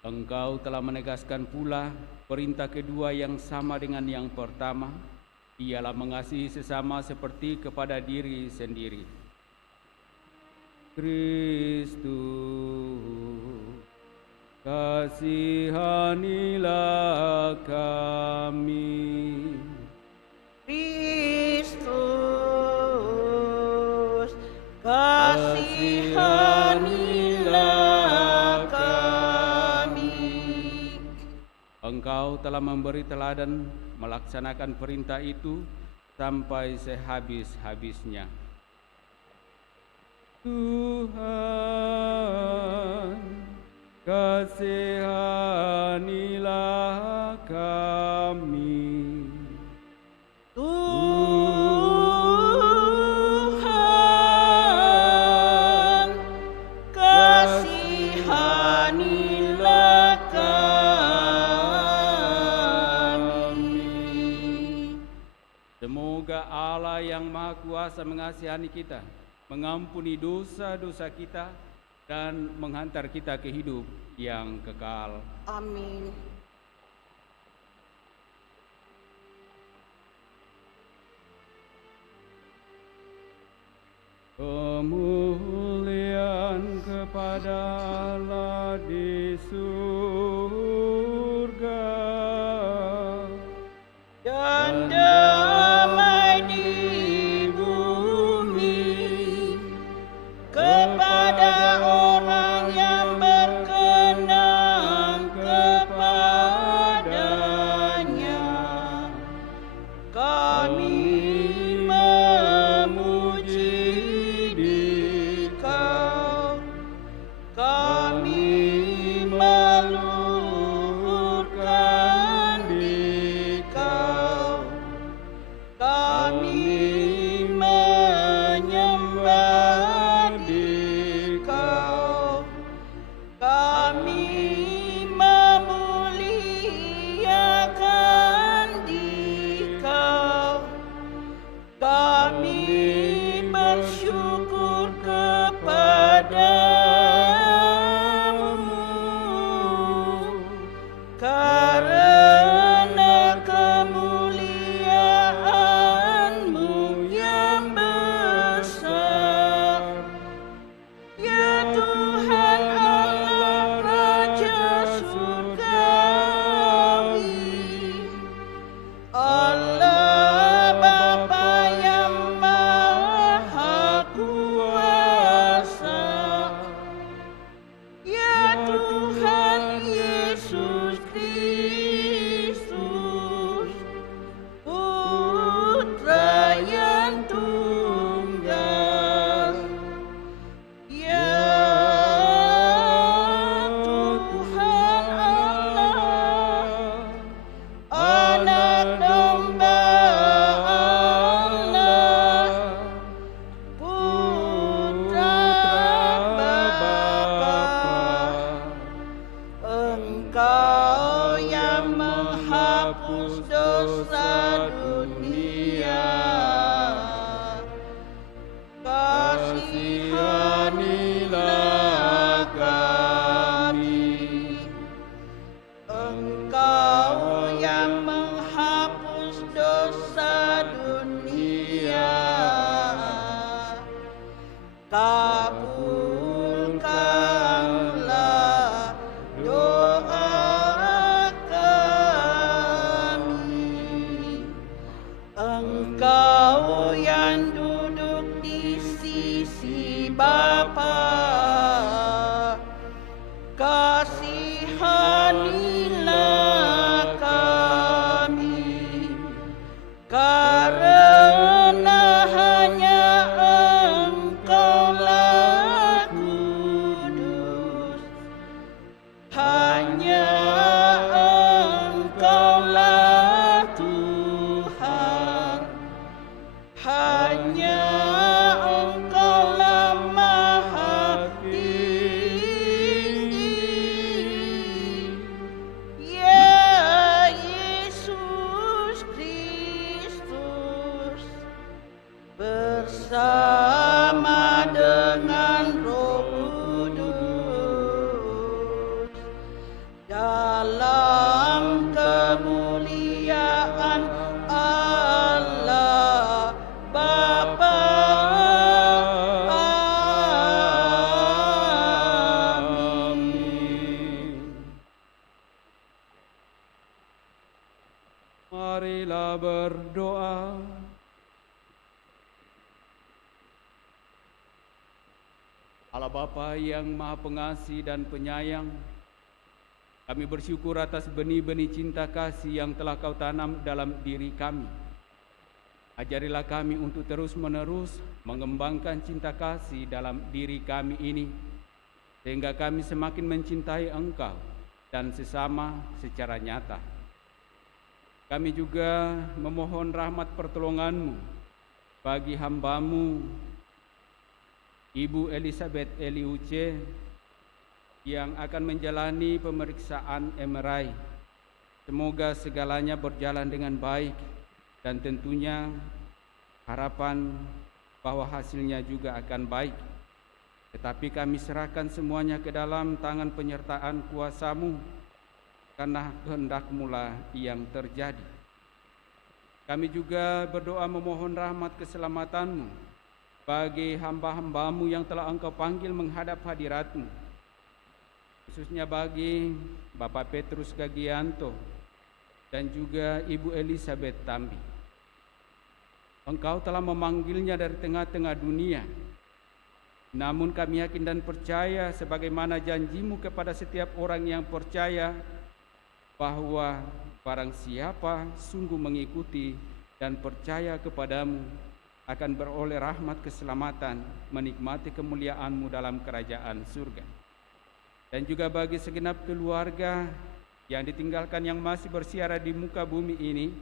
Engkau telah menegaskan pula perintah kedua yang sama dengan yang pertama, ialah mengasihi sesama seperti kepada diri sendiri. Kristus, kasihanilah kami. Kristus, kasihanilah kami. Engkau telah memberi teladan melaksanakan perintah itu sampai sehabis-habisnya. Tuhan, kasihanilah kami. Tuhan, kasihanilah kami. Semoga Allah yang Maha Kuasa mengasihani kita, mengampuni dosa-dosa kita, dan menghantar kita ke hidup yang kekal. Amin. Kemuliaan kepada Allah di surga Dan damai di bumi kepada orang yang berkenan kepadanya. Kami memuji Dikau, Kristus, Putra yang tunggal, ya Tuhan Allah, Anak Domba Allah, Putra Bapa, Engkau yang menghapus dosa dunia, kasihanilah kami. Engkau yang menghapus dosa dunia, kabulkanlah doa kami. Engkau yang duduk di sisi Bapa, kasihanilah kami, karena hanya Engkaulah kudus, hanya Engkaulah Tuhan, hanya Engkaulah Maha Tinggi, ya Yesus Kristus, bersama dengan Roh Kudus, dalam kemuliaan Allah Bapa. Amin. Marilah berdoa. Allah Bapa yang Maha Pengasih dan Penyayang, kami bersyukur atas benih-benih cinta kasih yang telah Kau tanam dalam diri kami. Ajarilah kami untuk terus-menerus mengembangkan cinta kasih dalam diri kami ini, sehingga kami semakin mencintai Engkau dan sesama secara nyata. Kami juga memohon rahmat pertolongan-Mu bagi hamba-Mu, Ibu Elizabeth Eliuce, yang akan menjalani pemeriksaan MRI. Semoga segalanya berjalan dengan baik dan tentunya harapan bahwa hasilnya juga akan baik. Tetapi kami serahkan semuanya ke dalam tangan penyertaan kuasa-Mu, karena kehendak-Mu lah yang terjadi. Kami juga berdoa memohon rahmat keselamatan-Mu bagi hamba-hamba-Mu yang telah Engkau panggil menghadap hadirat-Mu, khususnya bagi Bapak Petrus Gagianto dan juga Ibu Elizabeth Tambi. Engkau telah memanggilnya dari tengah-tengah dunia, namun kami yakin dan percaya sebagaimana janji-Mu kepada setiap orang yang percaya, bahwa barang siapa sungguh mengikuti dan percaya kepadamu akan beroleh rahmat keselamatan, menikmati kemuliaan-Mu dalam kerajaan surga. Dan juga bagi segenap keluarga yang ditinggalkan yang masih bersiara di muka bumi ini,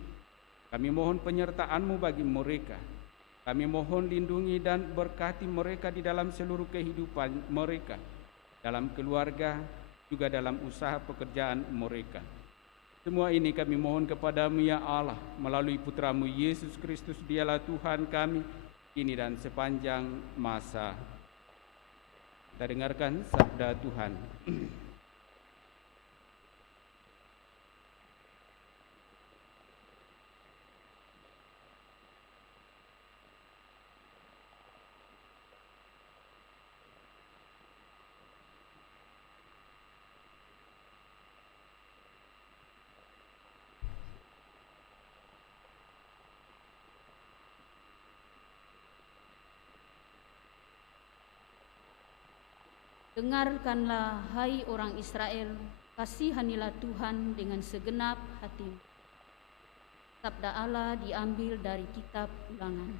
kami mohon penyertaan-Mu bagi mereka. Kami mohon lindungi dan berkati mereka di dalam seluruh kehidupan mereka, dalam keluarga, juga dalam usaha pekerjaan mereka. Semua ini kami mohon kepada-Mu ya Allah, melalui Putra-Mu Yesus Kristus, Dialah Tuhan kami, kini dan sepanjang masa. Kita dengarkan sabda Tuhan. Dengarkanlah, hai orang Israel, Kasihanilah Tuhan dengan segenap hatimu. Sabda Allah diambil dari kitab Ulangan.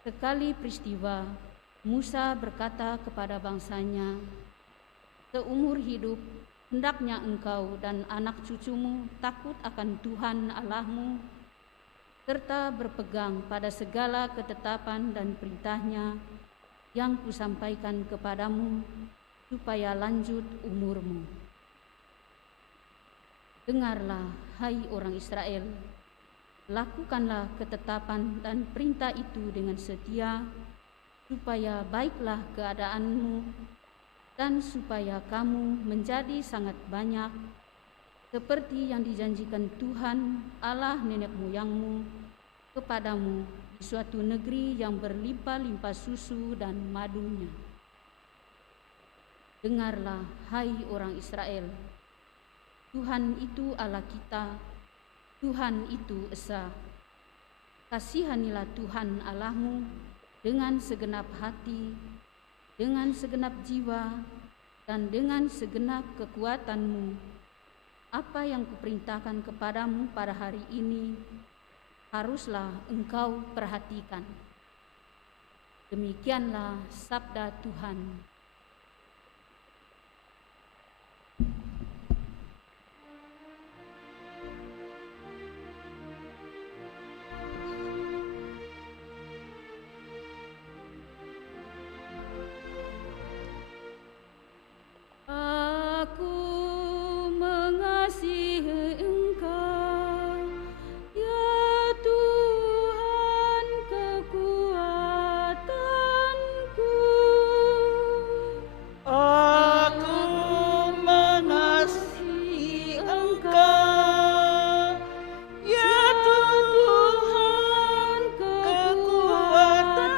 Sekali peristiwa, Musa berkata kepada bangsanya, "Seumur hidup, hendaknya engkau dan anak cucumu takut akan Tuhan Allahmu, serta berpegang pada segala ketetapan dan perintahnya yang kusampaikan kepadamu, supaya lanjut umurmu. Dengarlah, hai orang Israel, lakukanlah ketetapan dan perintah itu dengan setia, supaya baiklah keadaanmu dan supaya kamu menjadi sangat banyak, seperti yang dijanjikan Tuhan Allah nenek moyangmu kepadamu di suatu negeri yang berlimpah-limpah susu dan madunya. Dengarlah, hai orang Israel, Tuhan itu Allah kita, Tuhan itu esa. Kasihanilah Tuhan Allahmu dengan segenap hati, dengan segenap jiwa, dan dengan segenap kekuatanmu. Apa yang kuperintahkan kepadamu pada hari ini, haruslah engkau perhatikan." Demikianlah sabda Tuhan. Aku mengasihi Engkau, ya Tuhan kekuatanku. Aku mengasihi Engkau, ya Tuhan kekuatanku.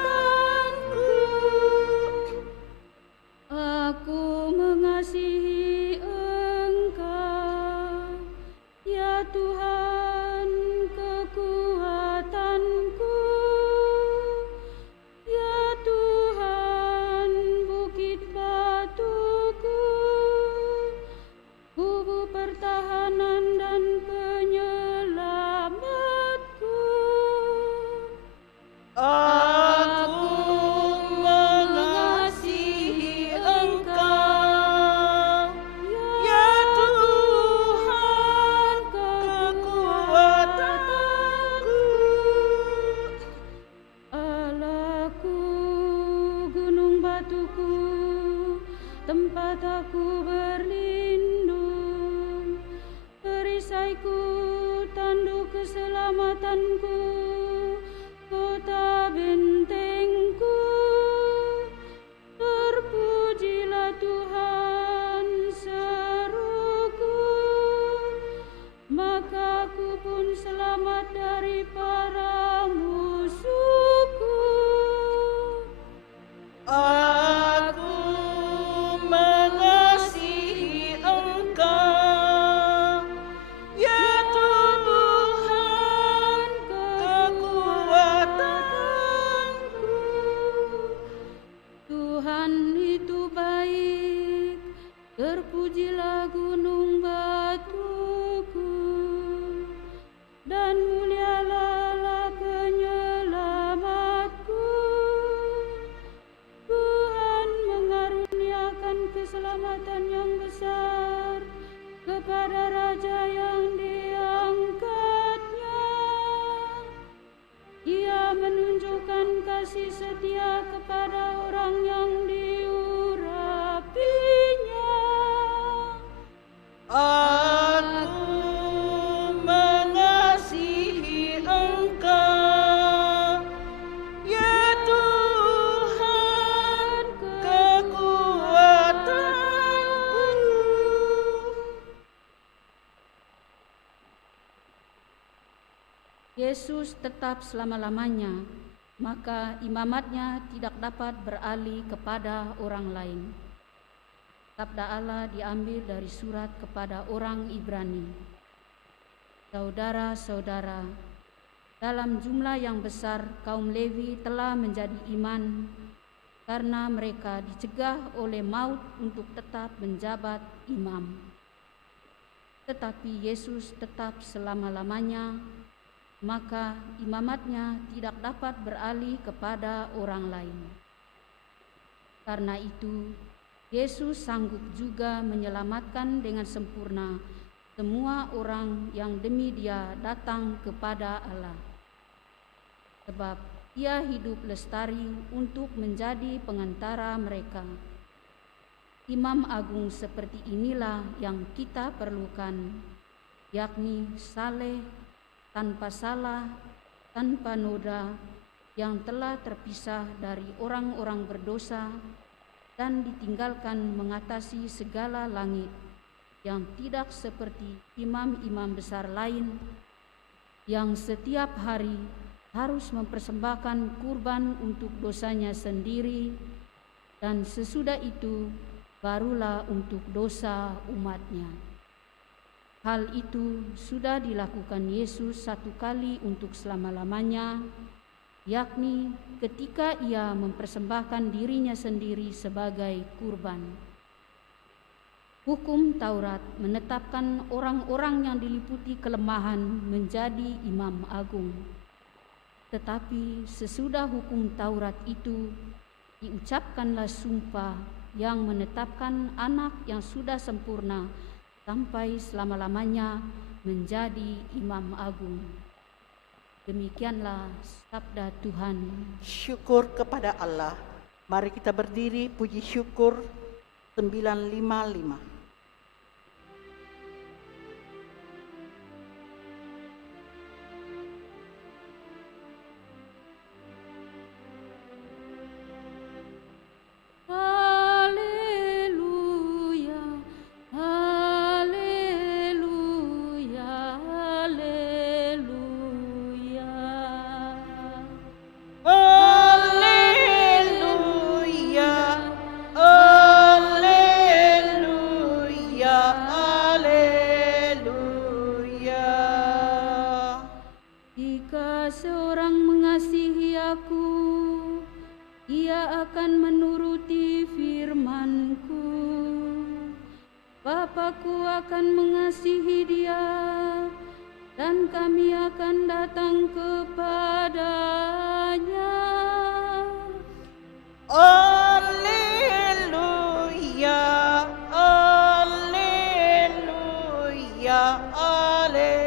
Aku mengasihi Engkau, ya Tuhan kekuatanku. Ya Tuhan bukit batuku, kubu pertahanan dan penyelamatku. Aku mengasihi Engkau, ya Tuhan kekuatanku. Allahku, gunung batuku, tempat aku berlindung, perisaiku, tanduk keselamatanku, kota bentengku. Terpujilah Tuhan, seruku, maka aku pun selamat dari para musuhku. Aku mengasihi Engkau, ya Tuhan kekuatanku. Tuhan itu baik, terpujilah gunung batuku, dan mulialah Allah penyelamatku. Tuhan mengaruniakan keselamatan yang besar kepada raja yang diangkatnya. Ia menunjukkan kasih setia kepada orang yang diurapinya. Aku mengasihi Engkau, ya Tuhan kekuatanku. Yesus tetap selama-lamanya, maka imamatnya tidak dapat beralih kepada orang lain. Sabda Allah diambil dari surat kepada orang Ibrani. Saudara-saudara, dalam jumlah yang besar kaum Lewi telah menjadi iman, karena mereka dicegah oleh maut untuk tetap menjabat imam. Tetapi Yesus tetap selama-lamanya, maka imamatnya tidak dapat beralih kepada orang lain. Karena itu, Yesus sanggup juga menyelamatkan dengan sempurna semua orang yang demi Dia datang kepada Allah. Sebab Ia hidup lestari untuk menjadi pengantara mereka. Imam agung seperti inilah yang kita perlukan, yakni saleh, tanpa salah, tanpa noda, yang telah terpisah dari orang-orang berdosa dan ditinggalkan mengatasi segala langit, yang tidak seperti imam-imam besar lain yang setiap hari harus mempersembahkan kurban untuk dosanya sendiri, dan sesudah itu barulah untuk dosa umatnya. Hal itu sudah dilakukan Yesus satu kali untuk selama-lamanya, yakni ketika Ia mempersembahkan dirinya sendiri sebagai kurban. Hukum Taurat menetapkan orang-orang yang diliputi kelemahan menjadi imam agung. Tetapi sesudah hukum Taurat itu, diucapkanlah sumpah yang menetapkan anak yang sudah sempurna sampai selama-lamanya menjadi imam agung. Demikianlah sabda Tuhan. Syukur kepada Allah. Mari kita berdiri puji syukur 955. Bapakku akan mengasihi dia, dan kami akan datang kepadanya. Alleluia, alleluia, alleluia.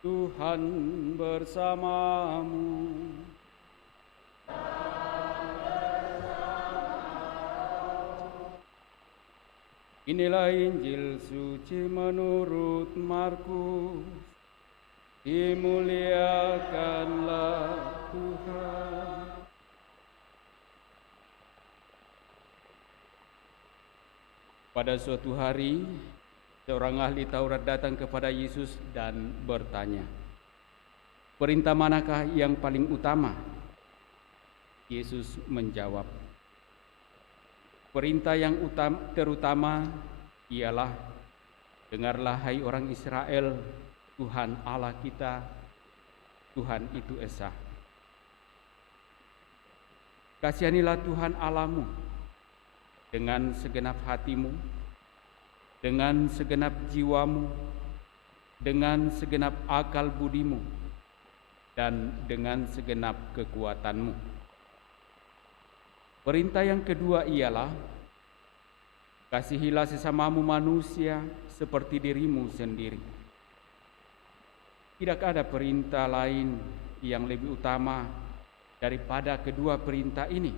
Tuhan bersamamu. Inilah Injil suci menurut Markus. Dimuliakanlah Tuhan. Pada suatu hari, seorang ahli Taurat datang kepada Yesus dan bertanya, "Perintah manakah yang paling utama?" Yesus menjawab, "Perintah yang terutama ialah, dengarlah hai orang Israel, Tuhan Allah kita, Tuhan itu Esa. Kasihanilah Tuhan Allahmu dengan segenap hatimu, dengan segenap jiwamu, dengan segenap akal budimu, dan dengan segenap kekuatanmu. Perintah yang kedua ialah, kasihilah sesamamu manusia seperti dirimu sendiri. Tidak ada perintah lain yang lebih utama daripada kedua perintah ini."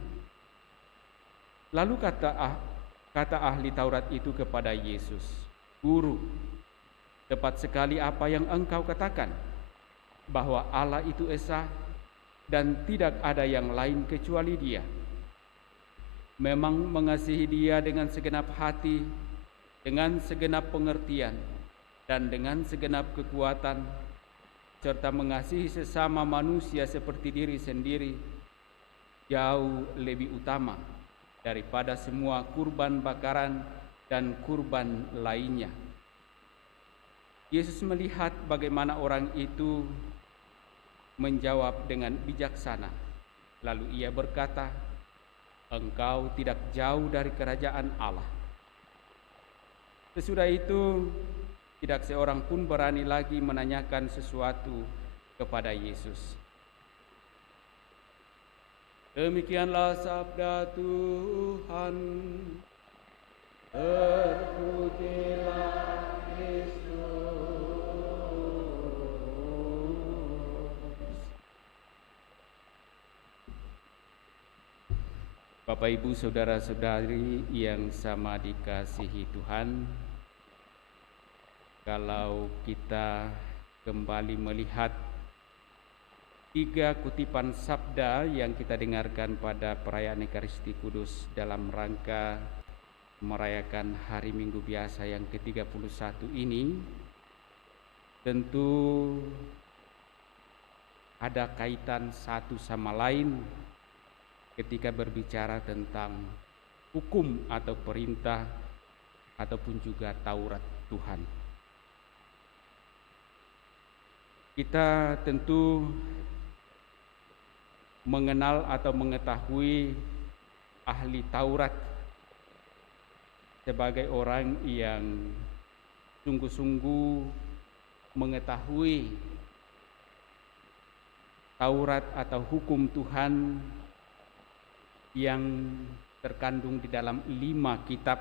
Lalu kata ahli Taurat itu kepada Yesus, "Guru, tepat sekali apa yang engkau katakan, bahwa Allah itu Esa dan tidak ada yang lain kecuali Dia. Memang mengasihi Dia dengan segenap hati, dengan segenap pengertian, dan dengan segenap kekuatan, serta mengasihi sesama manusia seperti diri sendiri, jauh lebih utama daripada semua kurban bakaran dan kurban lainnya. Yesus melihat bagaimana orang itu menjawab dengan bijaksana. Lalu ia berkata, "Engkau tidak jauh dari kerajaan Allah." Sesudah itu, tidak seorang pun berani lagi menanyakan sesuatu kepada Yesus. Demikianlah sabda Tuhan. Terpujilah Bapak, Ibu, saudara-saudari yang sama dikasihi Tuhan, kalau kita kembali melihat 3 kutipan sabda yang kita dengarkan pada perayaan Ekaristi Kudus dalam rangka merayakan Hari Minggu Biasa yang ke-31 ini, tentu ada kaitan satu sama lain ketika berbicara tentang hukum atau perintah ataupun juga Taurat Tuhan. Kita tentu mengenal atau mengetahui ahli Taurat sebagai orang yang sungguh-sungguh mengetahui Taurat atau hukum Tuhan yang terkandung di dalam 5 kitab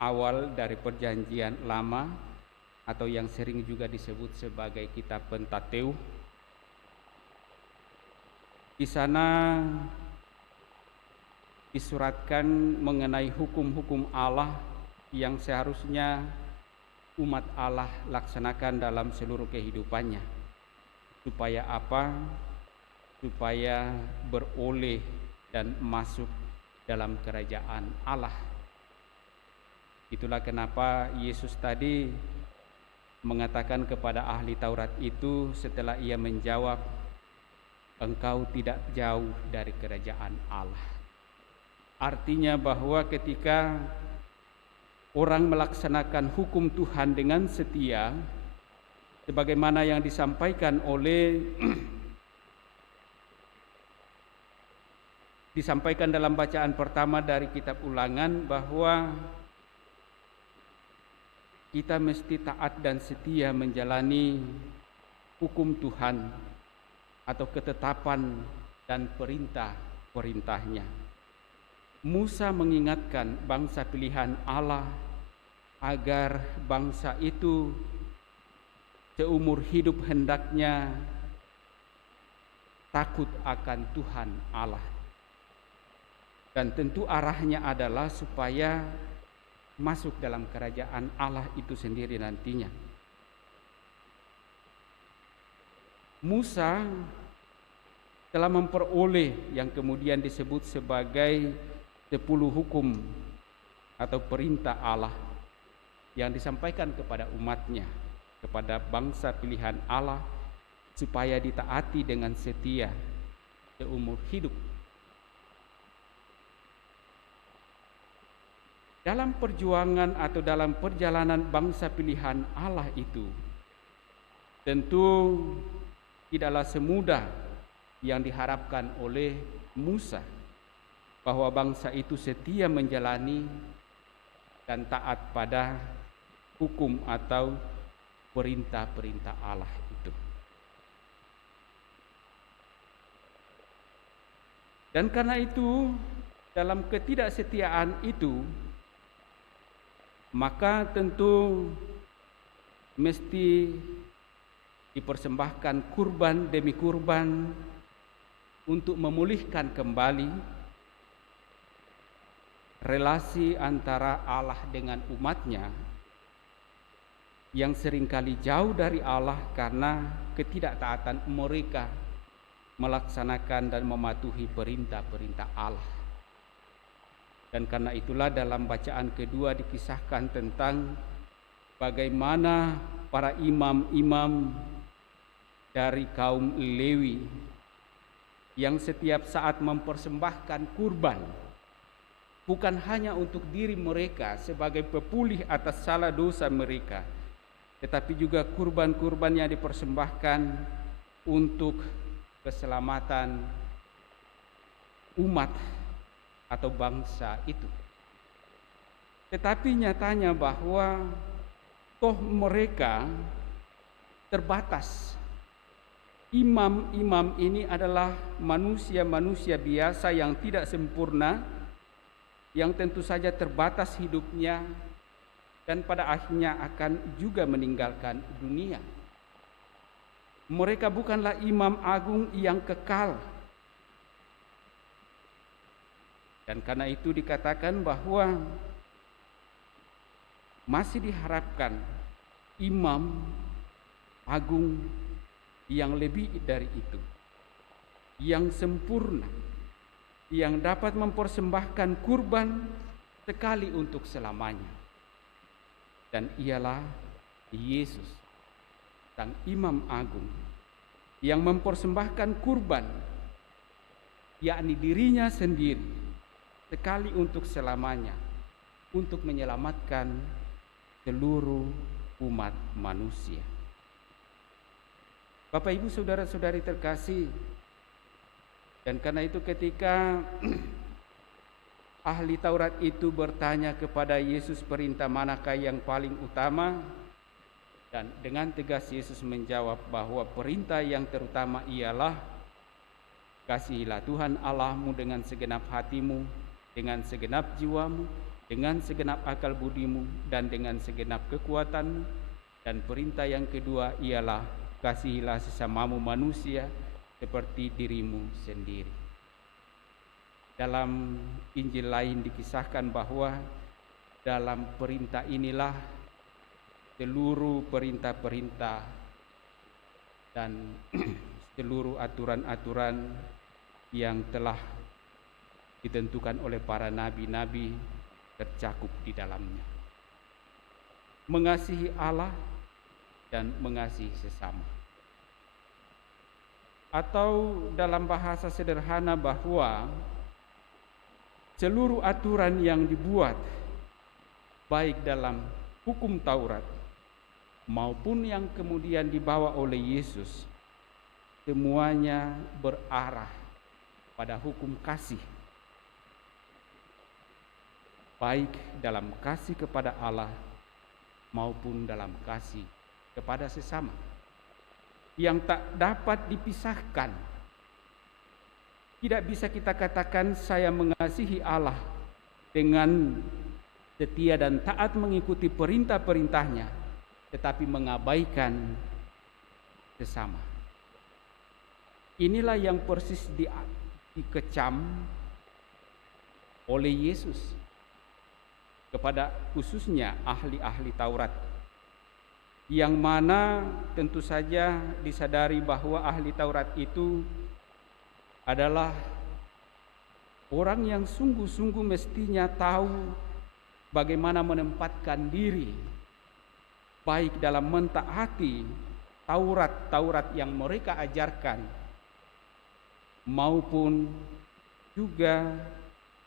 awal dari Perjanjian Lama atau yang sering juga disebut sebagai kitab Pentateuch. Di sana disuratkan mengenai hukum-hukum Allah yang seharusnya umat Allah laksanakan dalam seluruh kehidupannya. Supaya apa? Supaya beroleh dan masuk dalam kerajaan Allah. Itulah kenapa Yesus tadi mengatakan kepada ahli Taurat itu setelah ia menjawab, "Engkau tidak jauh dari kerajaan Allah." Artinya bahwa ketika orang melaksanakan hukum Tuhan dengan setia, sebagaimana yang disampaikan dalam bacaan pertama dari kitab Ulangan, bahwa kita mesti taat dan setia menjalani hukum Tuhan atau ketetapan dan perintah-perintahnya. Musa mengingatkan bangsa pilihan Allah agar bangsa itu seumur hidup hendaknya takut akan Tuhan Allah. Dan tentu arahnya adalah supaya masuk dalam kerajaan Allah itu sendiri nantinya. Musa telah memperoleh yang kemudian disebut sebagai 10 hukum atau perintah Allah yang disampaikan kepada umatnya, kepada bangsa pilihan Allah, supaya ditaati dengan setia seumur hidup. Dalam perjuangan atau dalam perjalanan bangsa pilihan Allah itu, tentu tidaklah semudah yang diharapkan oleh Musa, bahwa bangsa itu setia menjalani dan taat pada hukum atau perintah-perintah Allah itu. Dan karena itu, dalam ketidaksetiaan itu, maka tentu mesti dipersembahkan kurban demi kurban untuk memulihkan kembali relasi antara Allah dengan umatnya yang seringkali jauh dari Allah karena ketidaktaatan mereka melaksanakan dan mematuhi perintah-perintah Allah. Dan karena itulah dalam bacaan kedua dikisahkan tentang bagaimana para imam-imam dari kaum Lewi yang setiap saat mempersembahkan kurban bukan hanya untuk diri mereka sebagai pepulih atas salah dosa mereka, tetapi juga kurban-kurban yang dipersembahkan untuk keselamatan umat atau bangsa itu. Tetapi nyatanya bahwa toh mereka terbatas. Imam-imam ini adalah manusia-manusia biasa yang tidak sempurna, yang tentu saja terbatas hidupnya, dan pada akhirnya akan juga meninggalkan dunia. Mereka bukanlah imam agung yang kekal. Dan karena itu dikatakan bahwa masih diharapkan imam agung yang lebih dari itu, yang sempurna, yang dapat mempersembahkan kurban sekali untuk selamanya. Dan ialah Yesus, sang imam agung, yang mempersembahkan kurban, yakni dirinya sendiri, sekali untuk selamanya, untuk menyelamatkan seluruh umat manusia. Bapak, Ibu, saudara-saudari terkasih, dan karena itu ketika ahli Taurat itu bertanya kepada Yesus perintah manakah yang paling utama, dan dengan tegas Yesus menjawab bahwa perintah yang terutama ialah kasihilah Tuhan Allahmu dengan segenap hatimu, dengan segenap jiwamu, dengan segenap akal budimu, dan dengan segenap kekuatanmu. Dan perintah yang kedua ialah kasihilah sesamamu manusia seperti dirimu sendiri. Dalam Injil lain dikisahkan bahwa dalam perintah inilah seluruh perintah-perintah dan seluruh aturan-aturan yang telah ditentukan oleh para nabi-nabi tercakup di dalamnya. Mengasihi Allah dan mengasihi sesama. Atau dalam bahasa sederhana bahwa seluruh aturan yang dibuat baik dalam hukum Taurat maupun yang kemudian dibawa oleh Yesus, semuanya berarah pada hukum kasih, baik dalam kasih kepada Allah maupun dalam kasih kepada sesama, yang tak dapat dipisahkan. Tidak bisa kita katakan saya mengasihi Allah dengan setia dan taat mengikuti perintah-perintahnya, tetapi mengabaikan sesama. Inilah yang persis dikecam oleh Yesus kepada khususnya ahli-ahli Taurat, yang mana tentu saja disadari bahwa ahli Taurat itu adalah orang yang sungguh-sungguh mestinya tahu bagaimana menempatkan diri baik dalam mentaati Taurat-Taurat yang mereka ajarkan maupun juga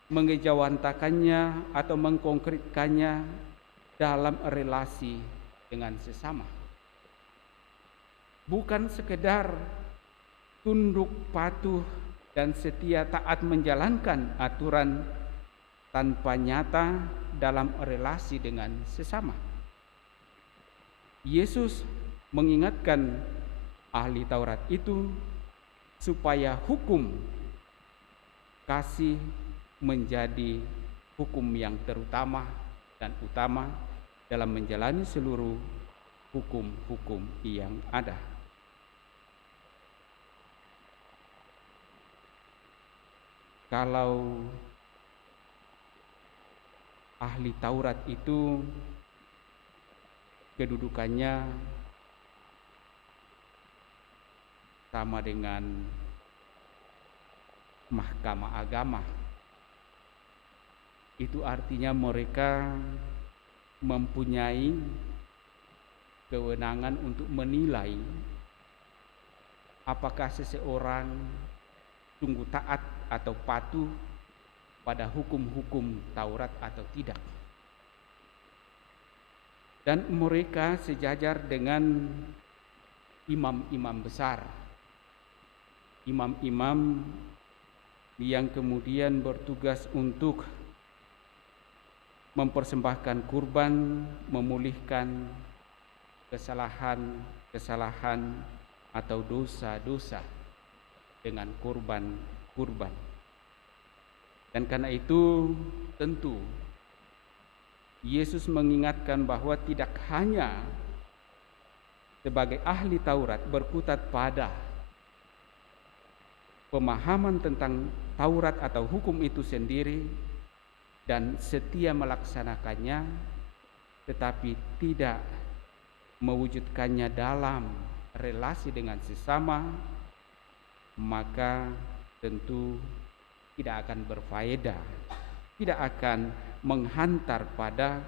mengejawantakannya atau mengkonkretkannya dalam relasi dengan sesama. Bukan sekedar tunduk patuh dan setia taat menjalankan aturan tanpa nyata dalam relasi dengan sesama. Yesus mengingatkan ahli Taurat itu supaya hukum kasih menjadi hukum yang terutama dan utama dalam menjalani seluruh hukum-hukum yang ada. Kalau ahli Taurat itu kedudukannya sama dengan mahkamah agama, itu artinya mereka mempunyai kewenangan untuk menilai apakah seseorang sungguh taat atau patuh pada hukum-hukum Taurat atau tidak. Dan mereka sejajar dengan imam-imam besar, imam-imam yang kemudian bertugas untuk mempersembahkan kurban, memulihkan kesalahan atau dosa-dosa dengan kurban. Dan karena itu tentu Yesus mengingatkan bahwa tidak hanya sebagai ahli Taurat berkutat pada pemahaman tentang Taurat atau hukum itu sendiri dan setia melaksanakannya, tetapi tidak mewujudkannya dalam relasi dengan sesama, maka tentu tidak akan berfaedah, tidak akan menghantar pada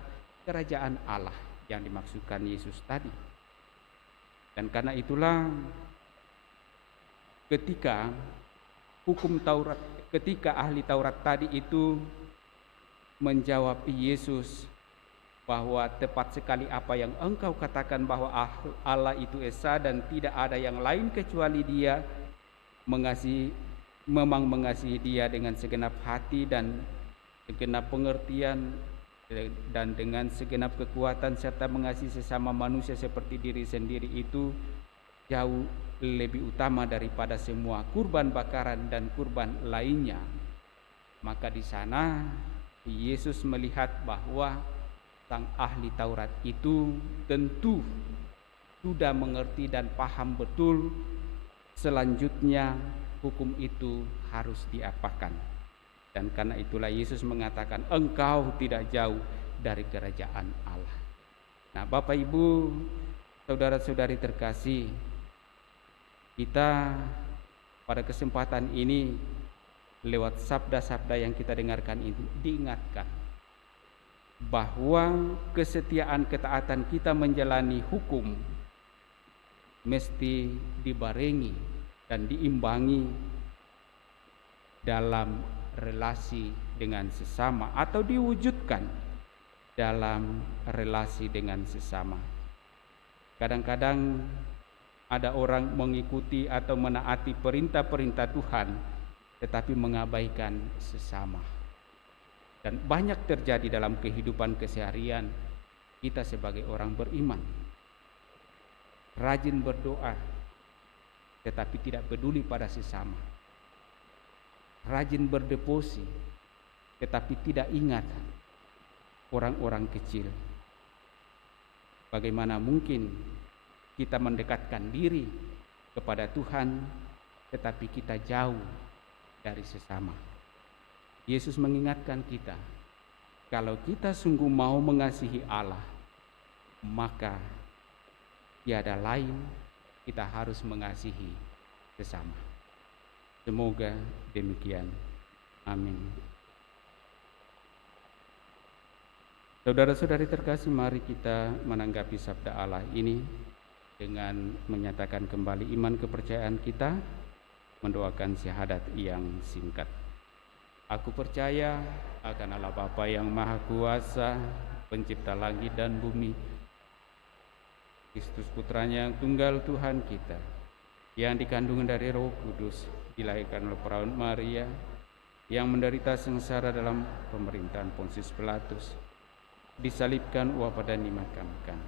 kerajaan Allah yang dimaksudkan Yesus tadi. Dan karena itulah ketika ahli Taurat tadi itu menjawab Yesus bahwa tepat sekali apa yang engkau katakan bahwa Allah itu esa dan tidak ada yang lain kecuali Dia, memang mengasihi Dia dengan segenap hati dan segenap pengertian dan dengan segenap kekuatan serta mengasihi sesama manusia seperti diri sendiri itu jauh lebih utama daripada semua kurban bakaran dan kurban lainnya. Maka di sana Yesus melihat bahwa sang ahli Taurat itu tentu sudah mengerti dan paham betul selanjutnya hukum itu harus diapakan. Dan karena itulah Yesus mengatakan engkau tidak jauh dari kerajaan Allah. Nah, Bapak Ibu, saudara-saudari terkasih, kita pada kesempatan ini lewat sabda-sabda yang kita dengarkan ini diingatkan bahwa kesetiaan ketaatan kita menjalani hukum mesti dibarengi dan diimbangi dalam relasi dengan sesama atau diwujudkan dalam relasi dengan sesama. Kadang-kadang ada orang mengikuti atau menaati perintah-perintah Tuhan tetapi mengabaikan sesama. Dan banyak terjadi dalam kehidupan keseharian kita sebagai orang beriman. Rajin berdoa tetapi tidak peduli pada sesama. Rajin berdevosi tetapi tidak ingat orang-orang kecil. Bagaimana mungkin kita mendekatkan diri kepada Tuhan tetapi kita jauh dari sesama. Yesus mengingatkan kita, kalau kita sungguh mau mengasihi Allah, maka tiada lain kita harus mengasihi sesama. Semoga demikian. Amin. Saudara-saudari terkasih, mari kita menanggapi sabda Allah ini dengan menyatakan kembali iman kepercayaan kita, mendoakan syahadat yang singkat. Aku percaya akan Allah Bapa yang Maha Kuasa, pencipta langit dan bumi, Kristus putranya yang tunggal Tuhan kita, yang dikandung dari Roh Kudus, dilahirkan oleh perawan Maria, yang menderita sengsara dalam pemerintahan Pontius Pilatus, disalibkan, wafat dan dimakamkan.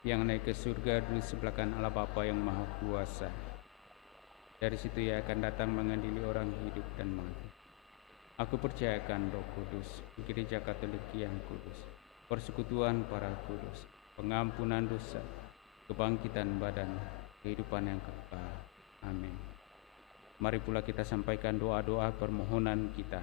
Yang naik ke surga di sebelah kanan Allah Bapa yang Maha Kuasa. Dari situ Ia akan datang mengadili orang hidup dan mati. Aku percayakan Roh Kudus, Gereja Katolik yang kudus, persekutuan para kudus, pengampunan dosa, kebangkitan badan, kehidupan yang kekal. Amin. Mari pula kita sampaikan doa-doa permohonan kita.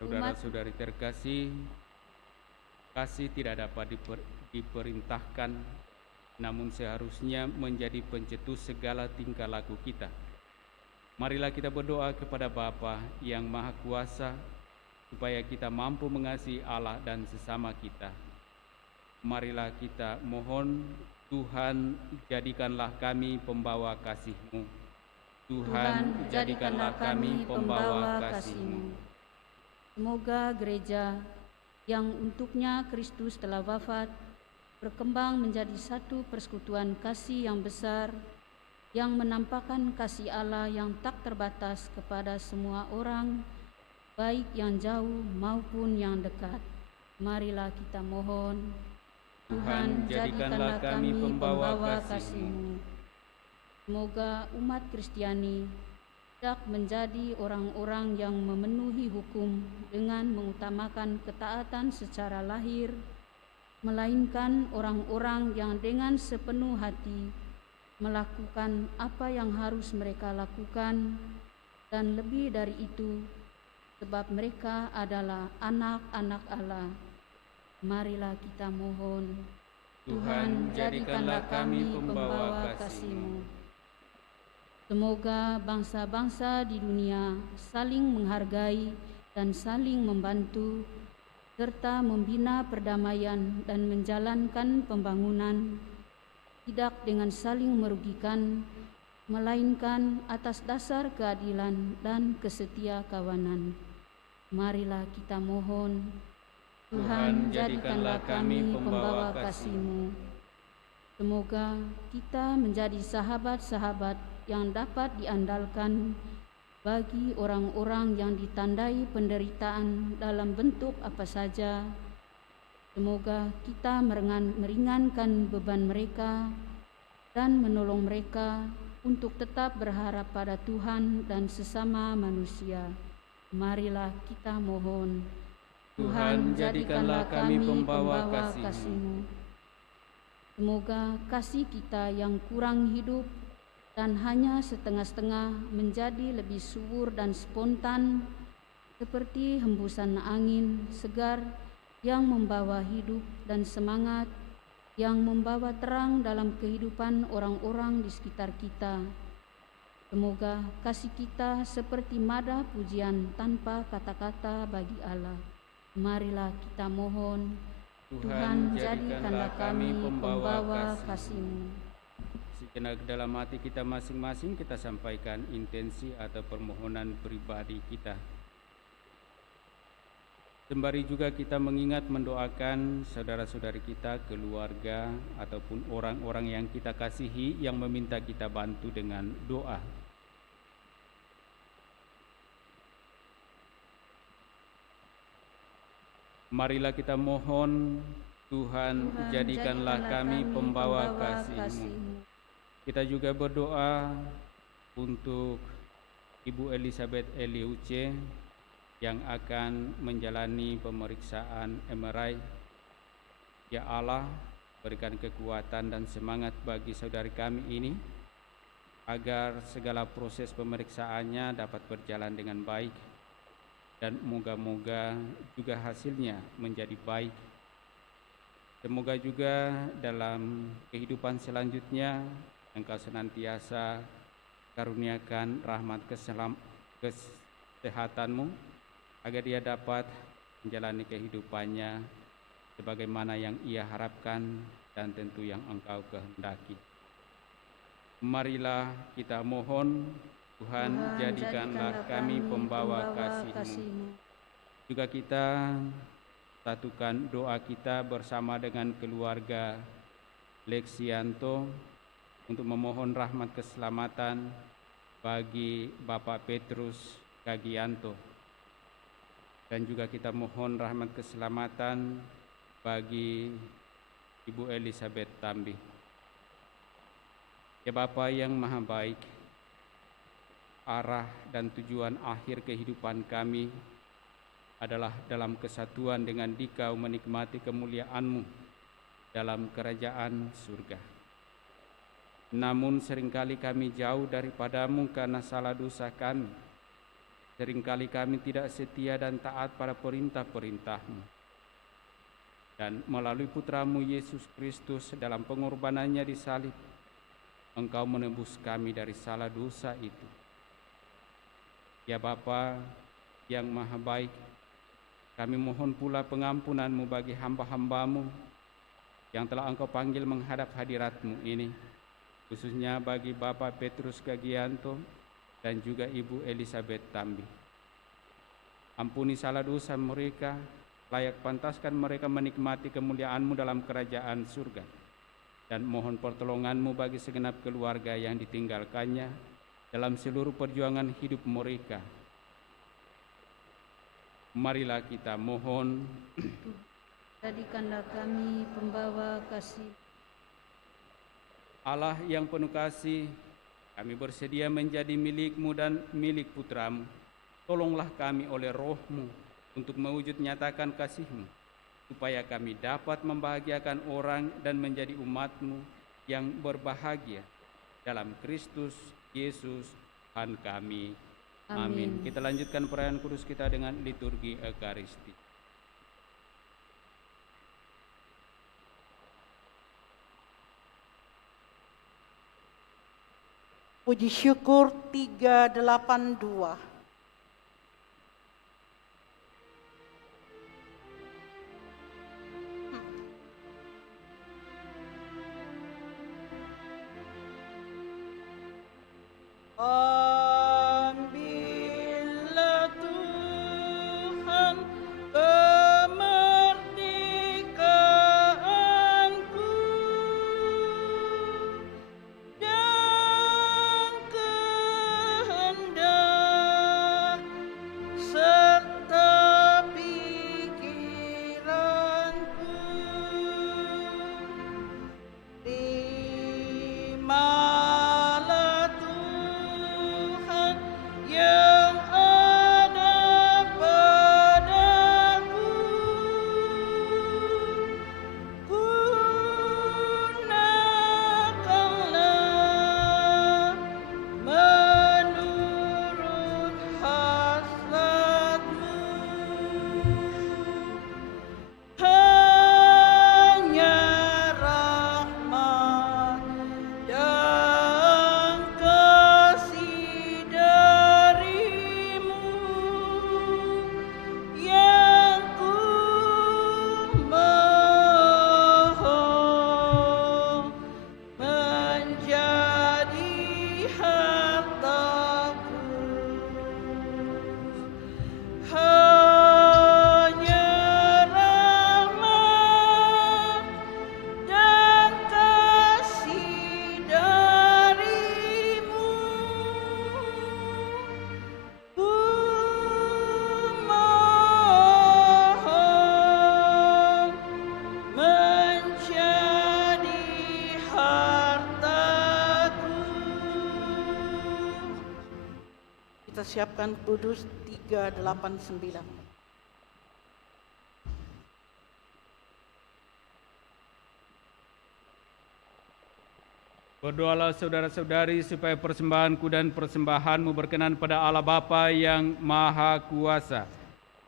Saudara-saudari terkasih, Kasih tidak dapat diperintahkan, namun seharusnya menjadi pencetus segala tingkah laku kita. Marilah kita berdoa kepada Bapa yang Maha Kuasa, supaya kita mampu mengasihi Allah dan sesama kita. Marilah kita mohon, Tuhan, jadikanlah kami pembawa kasih-Mu. Tuhan, jadikanlah kami pembawa kasih-Mu. Semoga gereja yang untuknya Kristus telah wafat berkembang menjadi satu persekutuan kasih yang besar, yang menampakkan kasih Allah yang tak terbatas kepada semua orang, baik yang jauh maupun yang dekat. Marilah kita mohon, Tuhan, jadikanlah kami pembawa kasih-Mu. Semoga umat Kristiani hendak menjadi orang-orang yang memenuhi hukum dengan mengutamakan ketaatan secara lahir, melainkan orang-orang yang dengan sepenuh hati melakukan apa yang harus mereka lakukan, dan lebih dari itu, sebab mereka adalah anak-anak Allah. Marilah kita mohon, Tuhan, jadikanlah kami pembawa kasih-Mu. Semoga bangsa-bangsa di dunia saling menghargai dan saling membantu, serta membina perdamaian dan menjalankan pembangunan, tidak dengan saling merugikan, melainkan atas dasar keadilan dan kesetia kawanan. Marilah kita mohon, Tuhan, jadikanlah kami pembawa kasih-Mu. Semoga kita menjadi sahabat-sahabat yang dapat diandalkan bagi orang-orang yang ditandai penderitaan dalam bentuk apa saja. Semoga kita meringankan beban mereka dan menolong mereka untuk tetap berharap pada Tuhan dan sesama manusia. Marilah kita mohon, Tuhan, jadikanlah kami pembawa kasih-Mu. Semoga kasih kita yang kurang hidup dan hanya setengah-setengah menjadi lebih subur dan spontan, seperti hembusan angin segar yang membawa hidup dan semangat, yang membawa terang dalam kehidupan orang-orang di sekitar kita. Semoga kasih kita seperti madah pujian tanpa kata-kata bagi Allah. Marilah kita mohon, Tuhan, jadikanlah kami pembawa kasih-Mu. Sejenak dalam hati kita masing-masing kita sampaikan intensi atau permohonan pribadi kita. Sembari juga kita mengingat mendoakan saudara-saudari kita, keluarga, ataupun orang-orang yang kita kasihi yang meminta kita bantu dengan doa. Marilah kita mohon, Tuhan, jadikanlah kami pembawa kasih-Mu. Kita juga berdoa untuk Ibu Elizabeth Eliuce yang akan menjalani pemeriksaan MRI. Ya Allah, berikan kekuatan dan semangat bagi saudari kami ini, agar segala proses pemeriksaannya dapat berjalan dengan baik, dan moga-moga juga hasilnya menjadi baik. Semoga juga dalam kehidupan selanjutnya Engkau senantiasa karuniakan rahmat kesehatan-Mu, agar dia dapat menjalani kehidupannya sebagaimana yang ia harapkan dan tentu yang Engkau kehendaki. Marilah kita mohon, Tuhan, jadikanlah kami pembawa kasih-Mu. Juga kita satukan doa kita bersama dengan keluarga Lexianto untuk memohon rahmat keselamatan bagi Bapak Petrus Kagianto, dan juga kita mohon rahmat keselamatan bagi Ibu Elizabeth Tambi. Ya Bapa yang Maha Baik, arah dan tujuan akhir kehidupan kami adalah dalam kesatuan dengan Dikau menikmati kemuliaan-Mu dalam kerajaan surga. Namun seringkali kami jauh daripada-Mu karena salah dosa kami. Seringkali kami tidak setia dan taat pada perintah-perintah-Mu. dan melalui putramu Yesus Kristus dalam pengorbanannya di salib, Engkau menebus kami dari salah dosa itu. Ya Bapa yang Maha Baik, kami mohon pula pengampunan-Mu bagi hamba-hamba-Mu yang telah Engkau panggil menghadap hadirat-Mu ini, khususnya bagi Bapak Petrus Gagianto dan juga Ibu Elizabeth Tambi. Ampuni salah dosa mereka, layak pantaskan mereka menikmati kemuliaan-Mu dalam kerajaan surga. Dan mohon pertolongan-Mu bagi segenap keluarga yang ditinggalkannya dalam seluruh perjuangan hidup mereka. Marilah kita mohon. Jadikanlah kami pembawa kasih. Allah yang penuh kasih, kami bersedia menjadi milik-Mu dan milik Putra-Mu. Tolonglah kami oleh Roh-Mu untuk mewujud nyatakan kasih-Mu, supaya kami dapat membahagiakan orang dan menjadi umat-Mu yang berbahagia dalam Kristus Yesus Tuhan kami. Amin. Kita lanjutkan perayaan kudus kita dengan liturgi Ekaristi. Puji syukur 382. Ambillah Tuhan kemerdekaanku dan kehendak serta pikiranku. Terimalah Tuhan yang ada padaku, gunakanlah menurut hasrat-Mu. Hanya rahmat dan kasih dari-Mu yang ku mohon menjadi hartaku. Hanya rahmat dan kasih dari-Mu, ku mohon menjadi hartaku. Kita siapkan kudus 389. Berdoalah saudara-saudari supaya persembahanku dan persembahanmu berkenan pada Allah Bapa yang Maha Kuasa.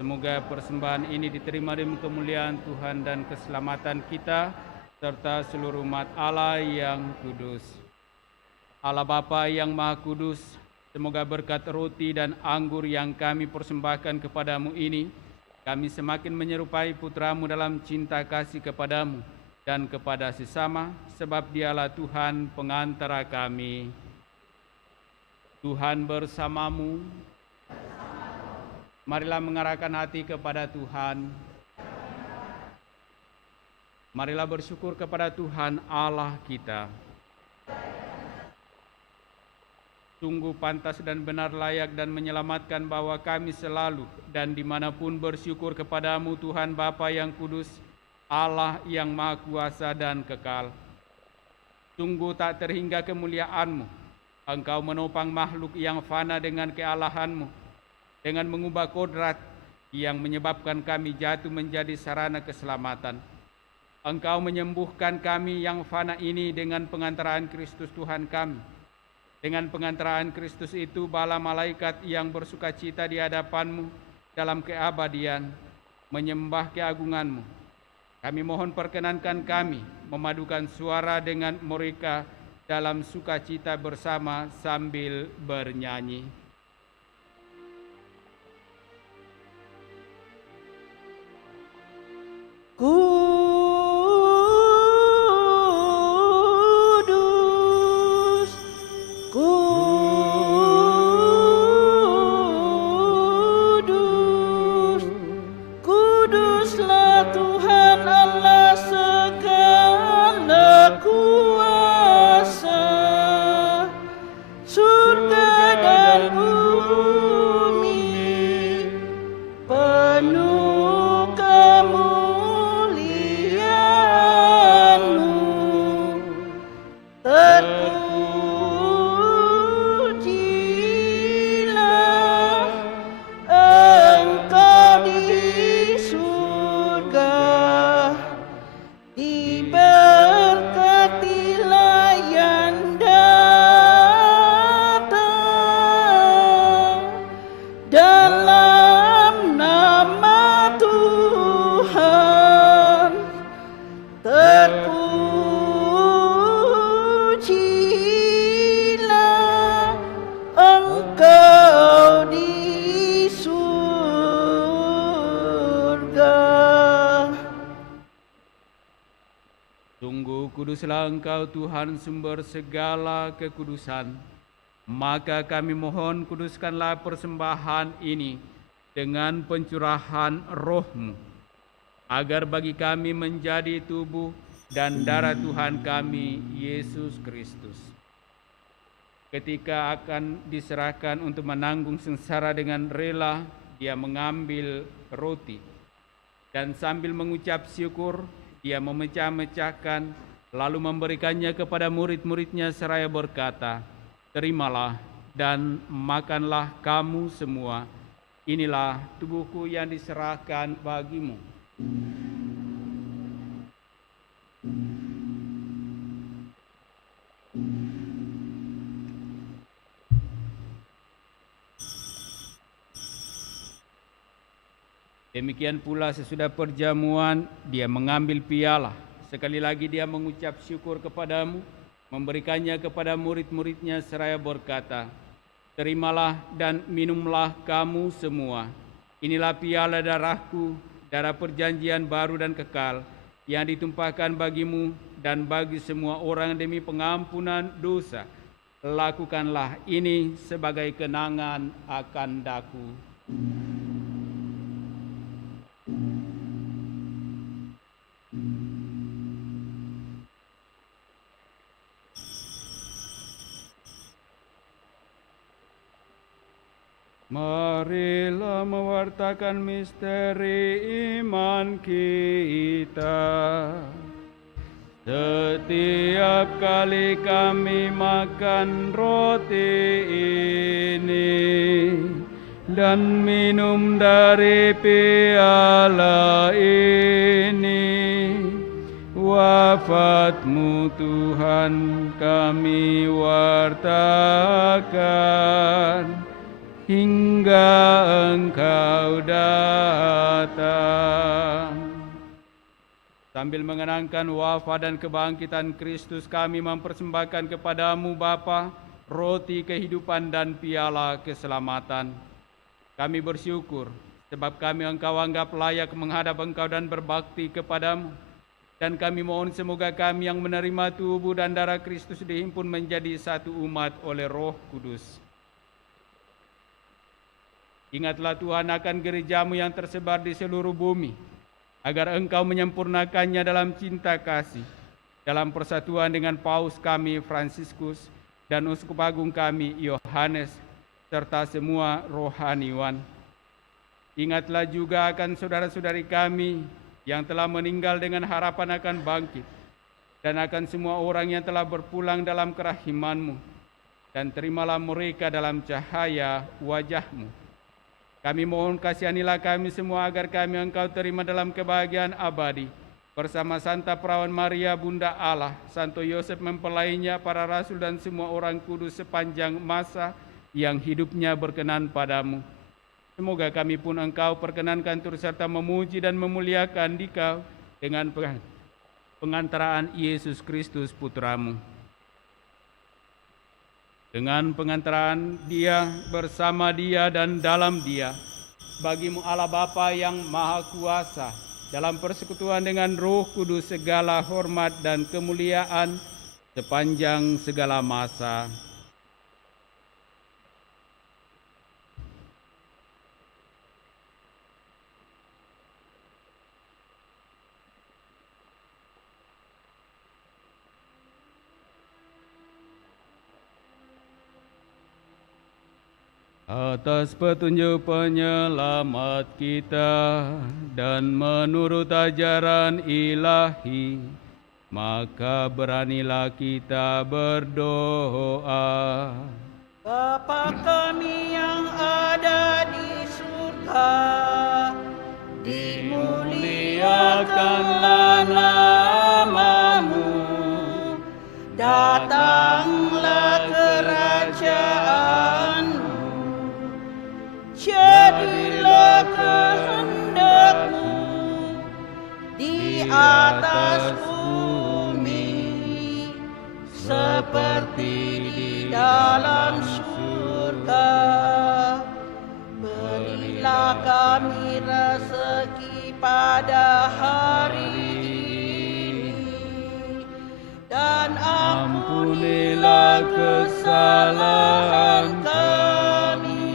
Semoga persembahan ini diterima demi kemuliaan Tuhan dan keselamatan kita, serta seluruh umat Allah yang kudus. Allah Bapa yang Maha Kudus, semoga berkat roti dan anggur yang kami persembahkan kepadamu ini, kami semakin menyerupai Putramu dalam cinta kasih kepadamu dan kepada sesama, sebab Dialah Tuhan pengantara kami. Tuhan bersamamu. Marilah mengarahkan hati kepada Tuhan. Marilah bersyukur kepada Tuhan Allah kita. Sungguh pantas dan benar, layak dan menyelamatkan bahwa kami selalu dan dimanapun bersyukur kepadamu Tuhan Bapa yang kudus, Allah yang Maha Kuasa dan kekal. Sungguh tak terhingga kemuliaan-Mu. Engkau menopang makhluk yang fana dengan kealahan-Mu, dengan mengubah kodrat yang menyebabkan kami jatuh menjadi sarana keselamatan. Engkau menyembuhkan kami yang fana ini dengan pengantaraan Kristus Tuhan kami. Dengan pengantaraan Kristus itu, bala malaikat yang bersukacita di hadapan-Mu dalam keabadian menyembah keagungan-Mu. Kami mohon perkenankan kami memadukan suara dengan mereka dalam sukacita bersama sambil bernyanyi. Kudus, kudus, kuduslah Tuhan Allah segala kuasa, surga dan bumi penuh kemuliaan-Mu. Terpujilah Engkau di surga, diberkatilah yang datang dalam nama Tuhan. Terpujilah Engkau di surga. Sungguh kuduslah Engkau Tuhan sumber segala kekudusan. Maka kami mohon kuduskanlah persembahan ini dengan pencurahan roh-Mu, agar bagi kami menjadi tubuh dan darah Tuhan kami, Yesus Kristus. Ketika akan diserahkan untuk menanggung sengsara dengan rela, Dia mengambil roti, dan sambil mengucap syukur, Dia memecah-mecahkan, lalu memberikannya kepada murid-muridnya seraya berkata, "Terimalah dan makanlah kamu semua. Inilah tubuhku yang diserahkan bagimu." Demikian pula sesudah perjamuan, Dia mengambil piala. Sekali lagi Dia mengucap syukur kepadamu, memberikannya kepada murid-muridnya seraya berkata, "Terimalah dan minumlah kamu semua. Inilah piala darahku, darah perjanjian baru dan kekal, yang ditumpahkan bagimu dan bagi semua orang demi pengampunan dosa. Lakukanlah ini sebagai kenangan akan daku." Marilah mewartakan misteri iman kita. Setiap kali kami makan roti ini dan minum dari piala ini, wafat-Mu Tuhan kami wartakan hingga Engkau datang. Sambil mengenangkan wafat dan kebangkitan Kristus, kami mempersembahkan kepadamu Bapa roti kehidupan dan piala keselamatan. Kami bersyukur sebab kami Engkau anggap layak menghadap Engkau dan berbakti kepadamu. Dan kami mohon semoga kami yang menerima tubuh dan darah Kristus dihimpun menjadi satu umat oleh Roh Kudus. Ingatlah Tuhan akan gereja-Mu yang tersebar di seluruh bumi, agar Engkau menyempurnakannya dalam cinta kasih, dalam persatuan dengan Paus kami Fransiskus dan Uskup Agung kami Yohanes, serta semua rohaniwan. Ingatlah juga akan saudara-saudari kami yang telah meninggal dengan harapan akan bangkit, dan akan semua orang yang telah berpulang dalam kerahiman-Mu, dan terimalah mereka dalam cahaya wajah-Mu. Kami mohon kasihanilah kami semua agar kami Engkau terima dalam kebahagiaan abadi, bersama Santa Perawan Maria Bunda Allah, Santo Yosef mempelainya, para rasul dan semua orang kudus sepanjang masa yang hidupnya berkenan padamu. Semoga kami pun Engkau perkenankan turut serta memuji dan memuliakan Dikau dengan pengantaraan Yesus Kristus Putramu. Dengan pengantaraan Dia, bersama Dia dan dalam Dia, bagimu Allah Bapa yang Maha Kuasa, dalam persekutuan dengan Roh Kudus segala hormat dan kemuliaan sepanjang segala masa. Atas petunjuk penyelamat kita dan menurut ajaran ilahi, maka beranilah kita berdoa. Bapa kami yang ada di surga, dimuliakanlah namamu, datanglah kerajaanmu, jadilah kehendakmu di atas bumi seperti di dalam surga. Berilah kami rezeki pada hari ini, dan ampunilah kesalahan kami,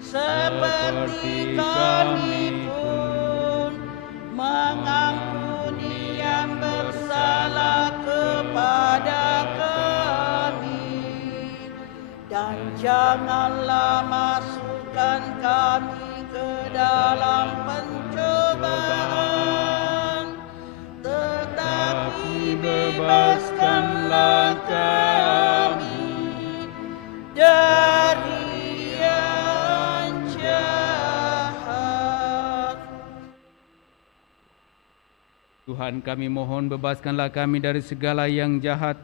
seperti kami pun mengampuni yang bersalah kepada kami. Dan janganlah masukkan kami ke dalam pencobaan, tetapi bebaskanlah kami dari yang jahat. Tuhan, kami mohon bebaskanlah kami dari segala yang jahat.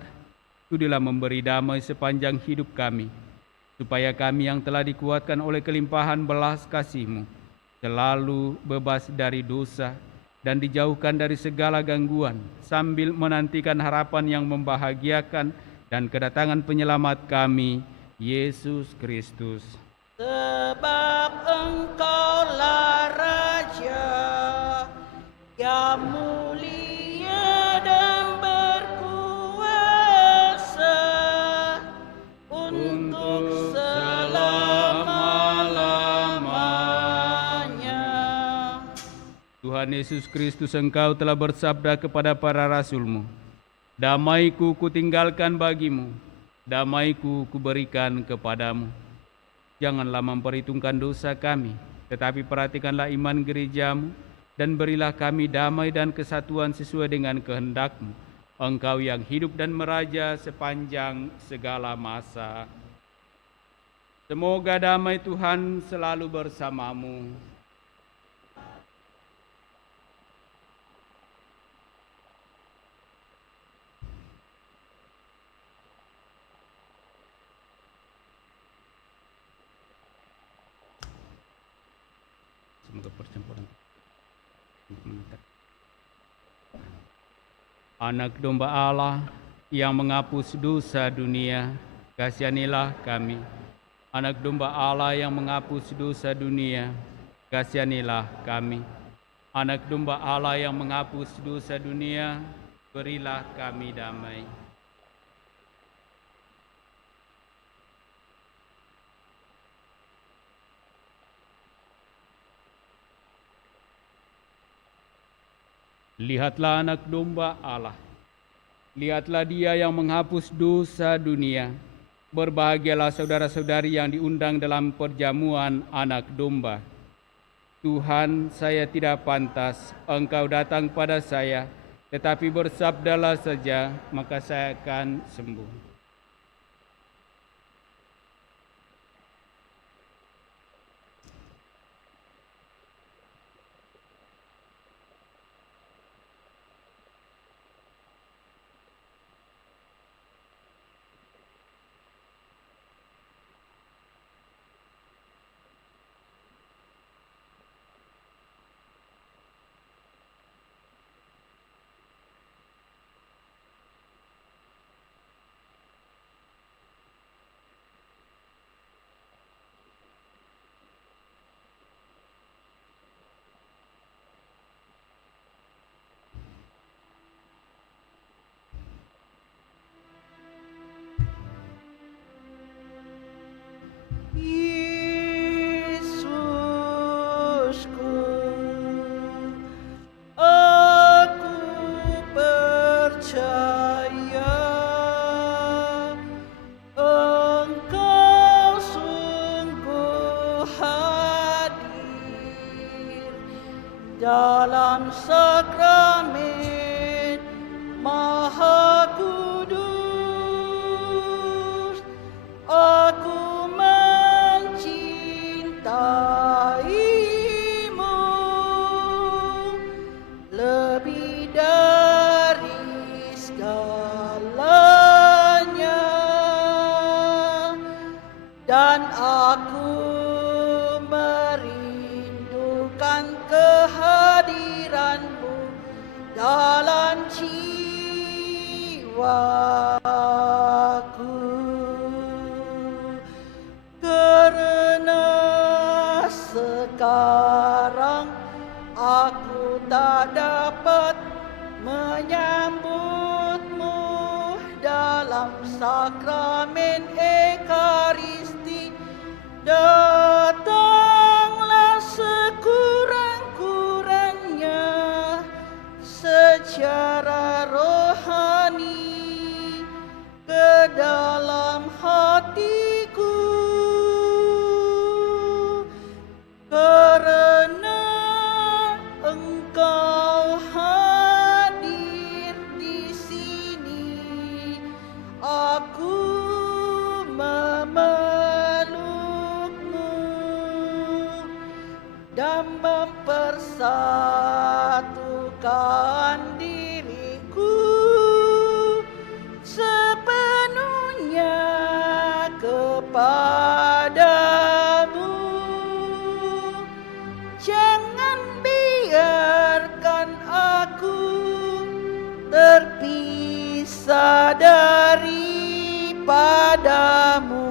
Sudilah memberi damai sepanjang hidup kami, supaya kami yang telah dikuatkan oleh kelimpahan belas kasih-Mu selalu bebas dari dosa dan dijauhkan dari segala gangguan, sambil menantikan harapan yang membahagiakan dan kedatangan penyelamat kami, Yesus Kristus. Sebab Engkaulah Raja yang mulia dan berkuasa untuk selama-lamanya. Tuhan Yesus Kristus, Engkau telah bersabda kepada para rasul-Mu, damai-Ku kutinggalkan bagimu, damai-Ku kuberikan kepadamu. Janganlah memperhitungkan dosa kami, tetapi perhatikanlah iman gereja-Mu, dan berilah kami damai dan kesatuan sesuai dengan kehendak-Mu, Engkau yang hidup dan meraja sepanjang segala masa. Semoga damai Tuhan selalu bersamamu. Semoga percampuran Anak domba Allah yang menghapus dosa dunia, kasihanilah kami. Anak domba Allah yang menghapus dosa dunia, kasihanilah kami. Anak domba Allah yang menghapus dosa dunia, berilah kami damai. Lihatlah anak domba Allah. Lihatlah Dia yang menghapus dosa dunia. Berbahagialah saudara-saudari yang diundang dalam perjamuan anak domba. Tuhan, saya tidak pantas Engkau datang pada saya, tetapi bersabdalah saja, maka saya akan sembuh. dalam sakramen Maha Kudus. Aku mencintaimu lebih dari segalanya, dan aku merindukan kehadiranmu dalam jiwaku. Karena sekarang aku tak dapat menyambutmu dalam sakramen Ekaristi, datanglah sekurang-kurangnya secara rohani ke dalam hatiku, karena Engkau hadir di sini. Aku memelukmu dan mempersatukan diriku sepenuhnya kepadamu. Jangan biarkan aku terpisah daripadamu.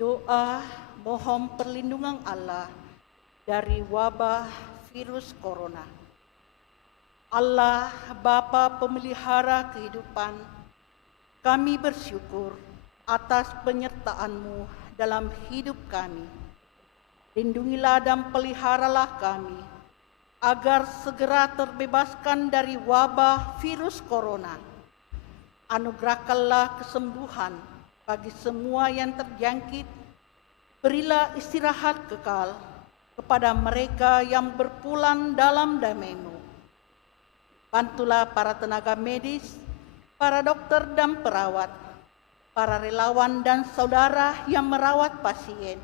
Doa mohon perlindungan Allah dari wabah virus corona. Allah Bapa pemelihara kehidupan, kami bersyukur atas penyertaan-Mu dalam hidup kami. Lindungilah dan peliharalah kami agar segera terbebaskan dari wabah virus corona. Anugerahkanlah kesembuhan bagi semua yang terjangkit. Berilah istirahat kekal kepada mereka yang berpulang dalam damai-Mu. Bantulah para tenaga medis, para dokter dan perawat, para relawan dan saudara yang merawat pasien,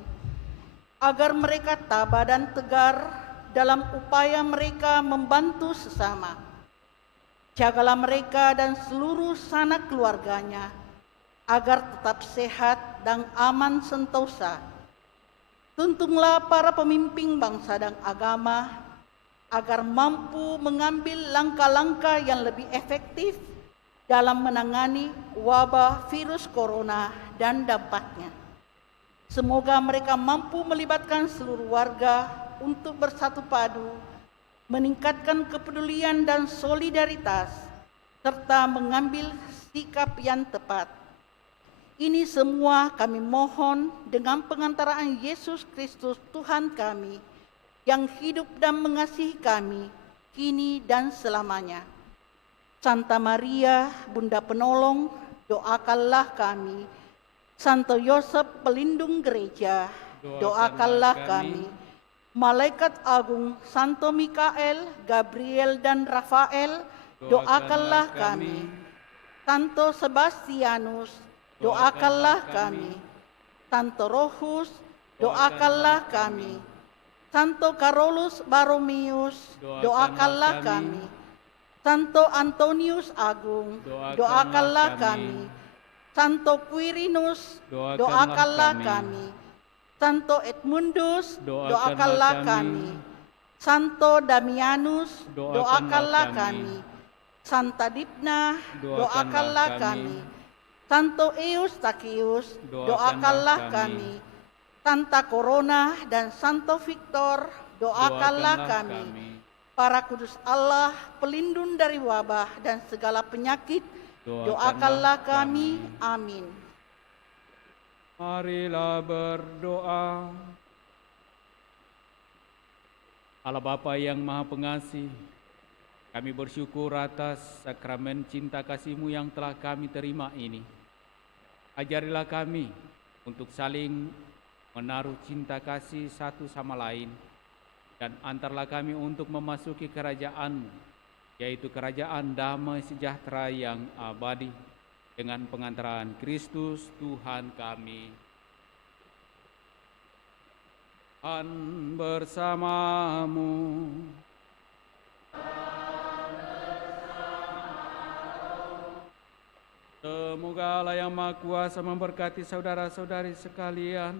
agar mereka tabah dan tegar dalam upaya mereka membantu sesama. Jagalah mereka dan seluruh sanak keluarganya, agar tetap sehat dan aman sentosa. Tuntunlah para pemimpin bangsa dan agama, agar mampu mengambil langkah-langkah yang lebih efektif dalam menangani wabah virus corona dan dampaknya. Semoga mereka mampu melibatkan seluruh warga untuk bersatu padu, meningkatkan kepedulian dan solidaritas, serta mengambil sikap yang tepat. Ini semua kami mohon dengan pengantaraan Yesus Kristus Tuhan kami, yang hidup dan mengasihi kami, kini dan selamanya. Santa Maria, Bunda Penolong, doakanlah kami. Santo Yosef, pelindung gereja, doakanlah kami. Malaikat agung, Santo Mikael, Gabriel, dan Rafael, doakanlah kami. Santo Sebastianus, doakanlah kami. Santo Rohus, doakanlah kami. Santo Carolus Baromius, doakanlah kami. Santo Antonius Agung, doakanlah kami. Santo Quirinus, doakanlah kami. Santo Edmundus, doakanlah kami. Santo Damianus, doakanlah kami. Santa Dipna, doakanlah kami. Santo Eustachius, doakanlah kami. Santa Corona dan Santo Victor, doakanlah kami. Para kudus Allah, pelindung dari wabah dan segala penyakit, doakanlah kami. Amin. Marilah berdoa. Allah Bapa yang Maha Pengasih, kami bersyukur atas sakramen cinta kasih-Mu yang telah kami terima ini. Ajarilah kami untuk saling menaruh cinta kasih satu sama lain, dan antarlah kami untuk memasuki kerajaan-Mu, yaitu kerajaan damai sejahtera yang abadi, dengan pengantaran Kristus Tuhan kami. Tuhan bersamamu. Semoga Allah yang Maha Kuasa memberkati saudara-saudari sekalian,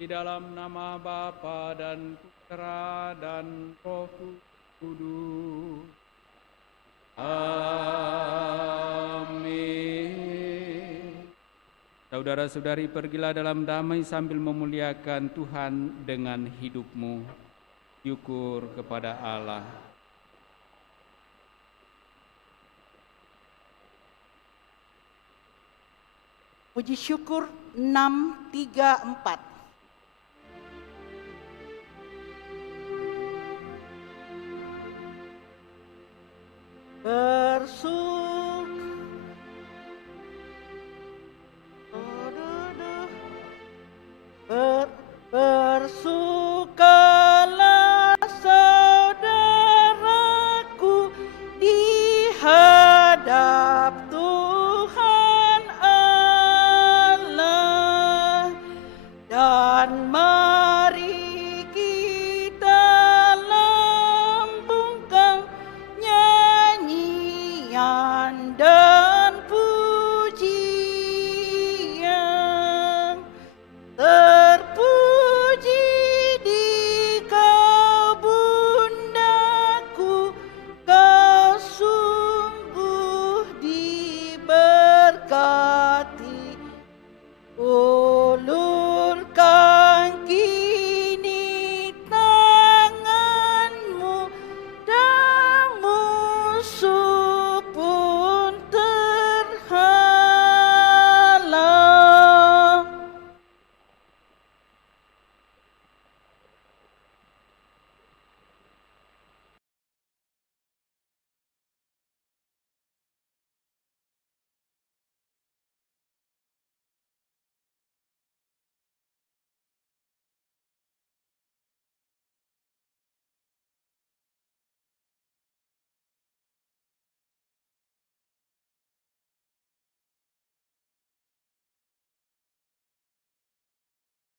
di dalam nama Bapa dan Putra dan Roh Kudus. Amin. Saudara-saudari, pergilah dalam damai sambil memuliakan Tuhan dengan hidupmu. Syukur kepada Allah. Puji syukur 634. Bersukalah saudaraku di hadap Tuhan Allah, dan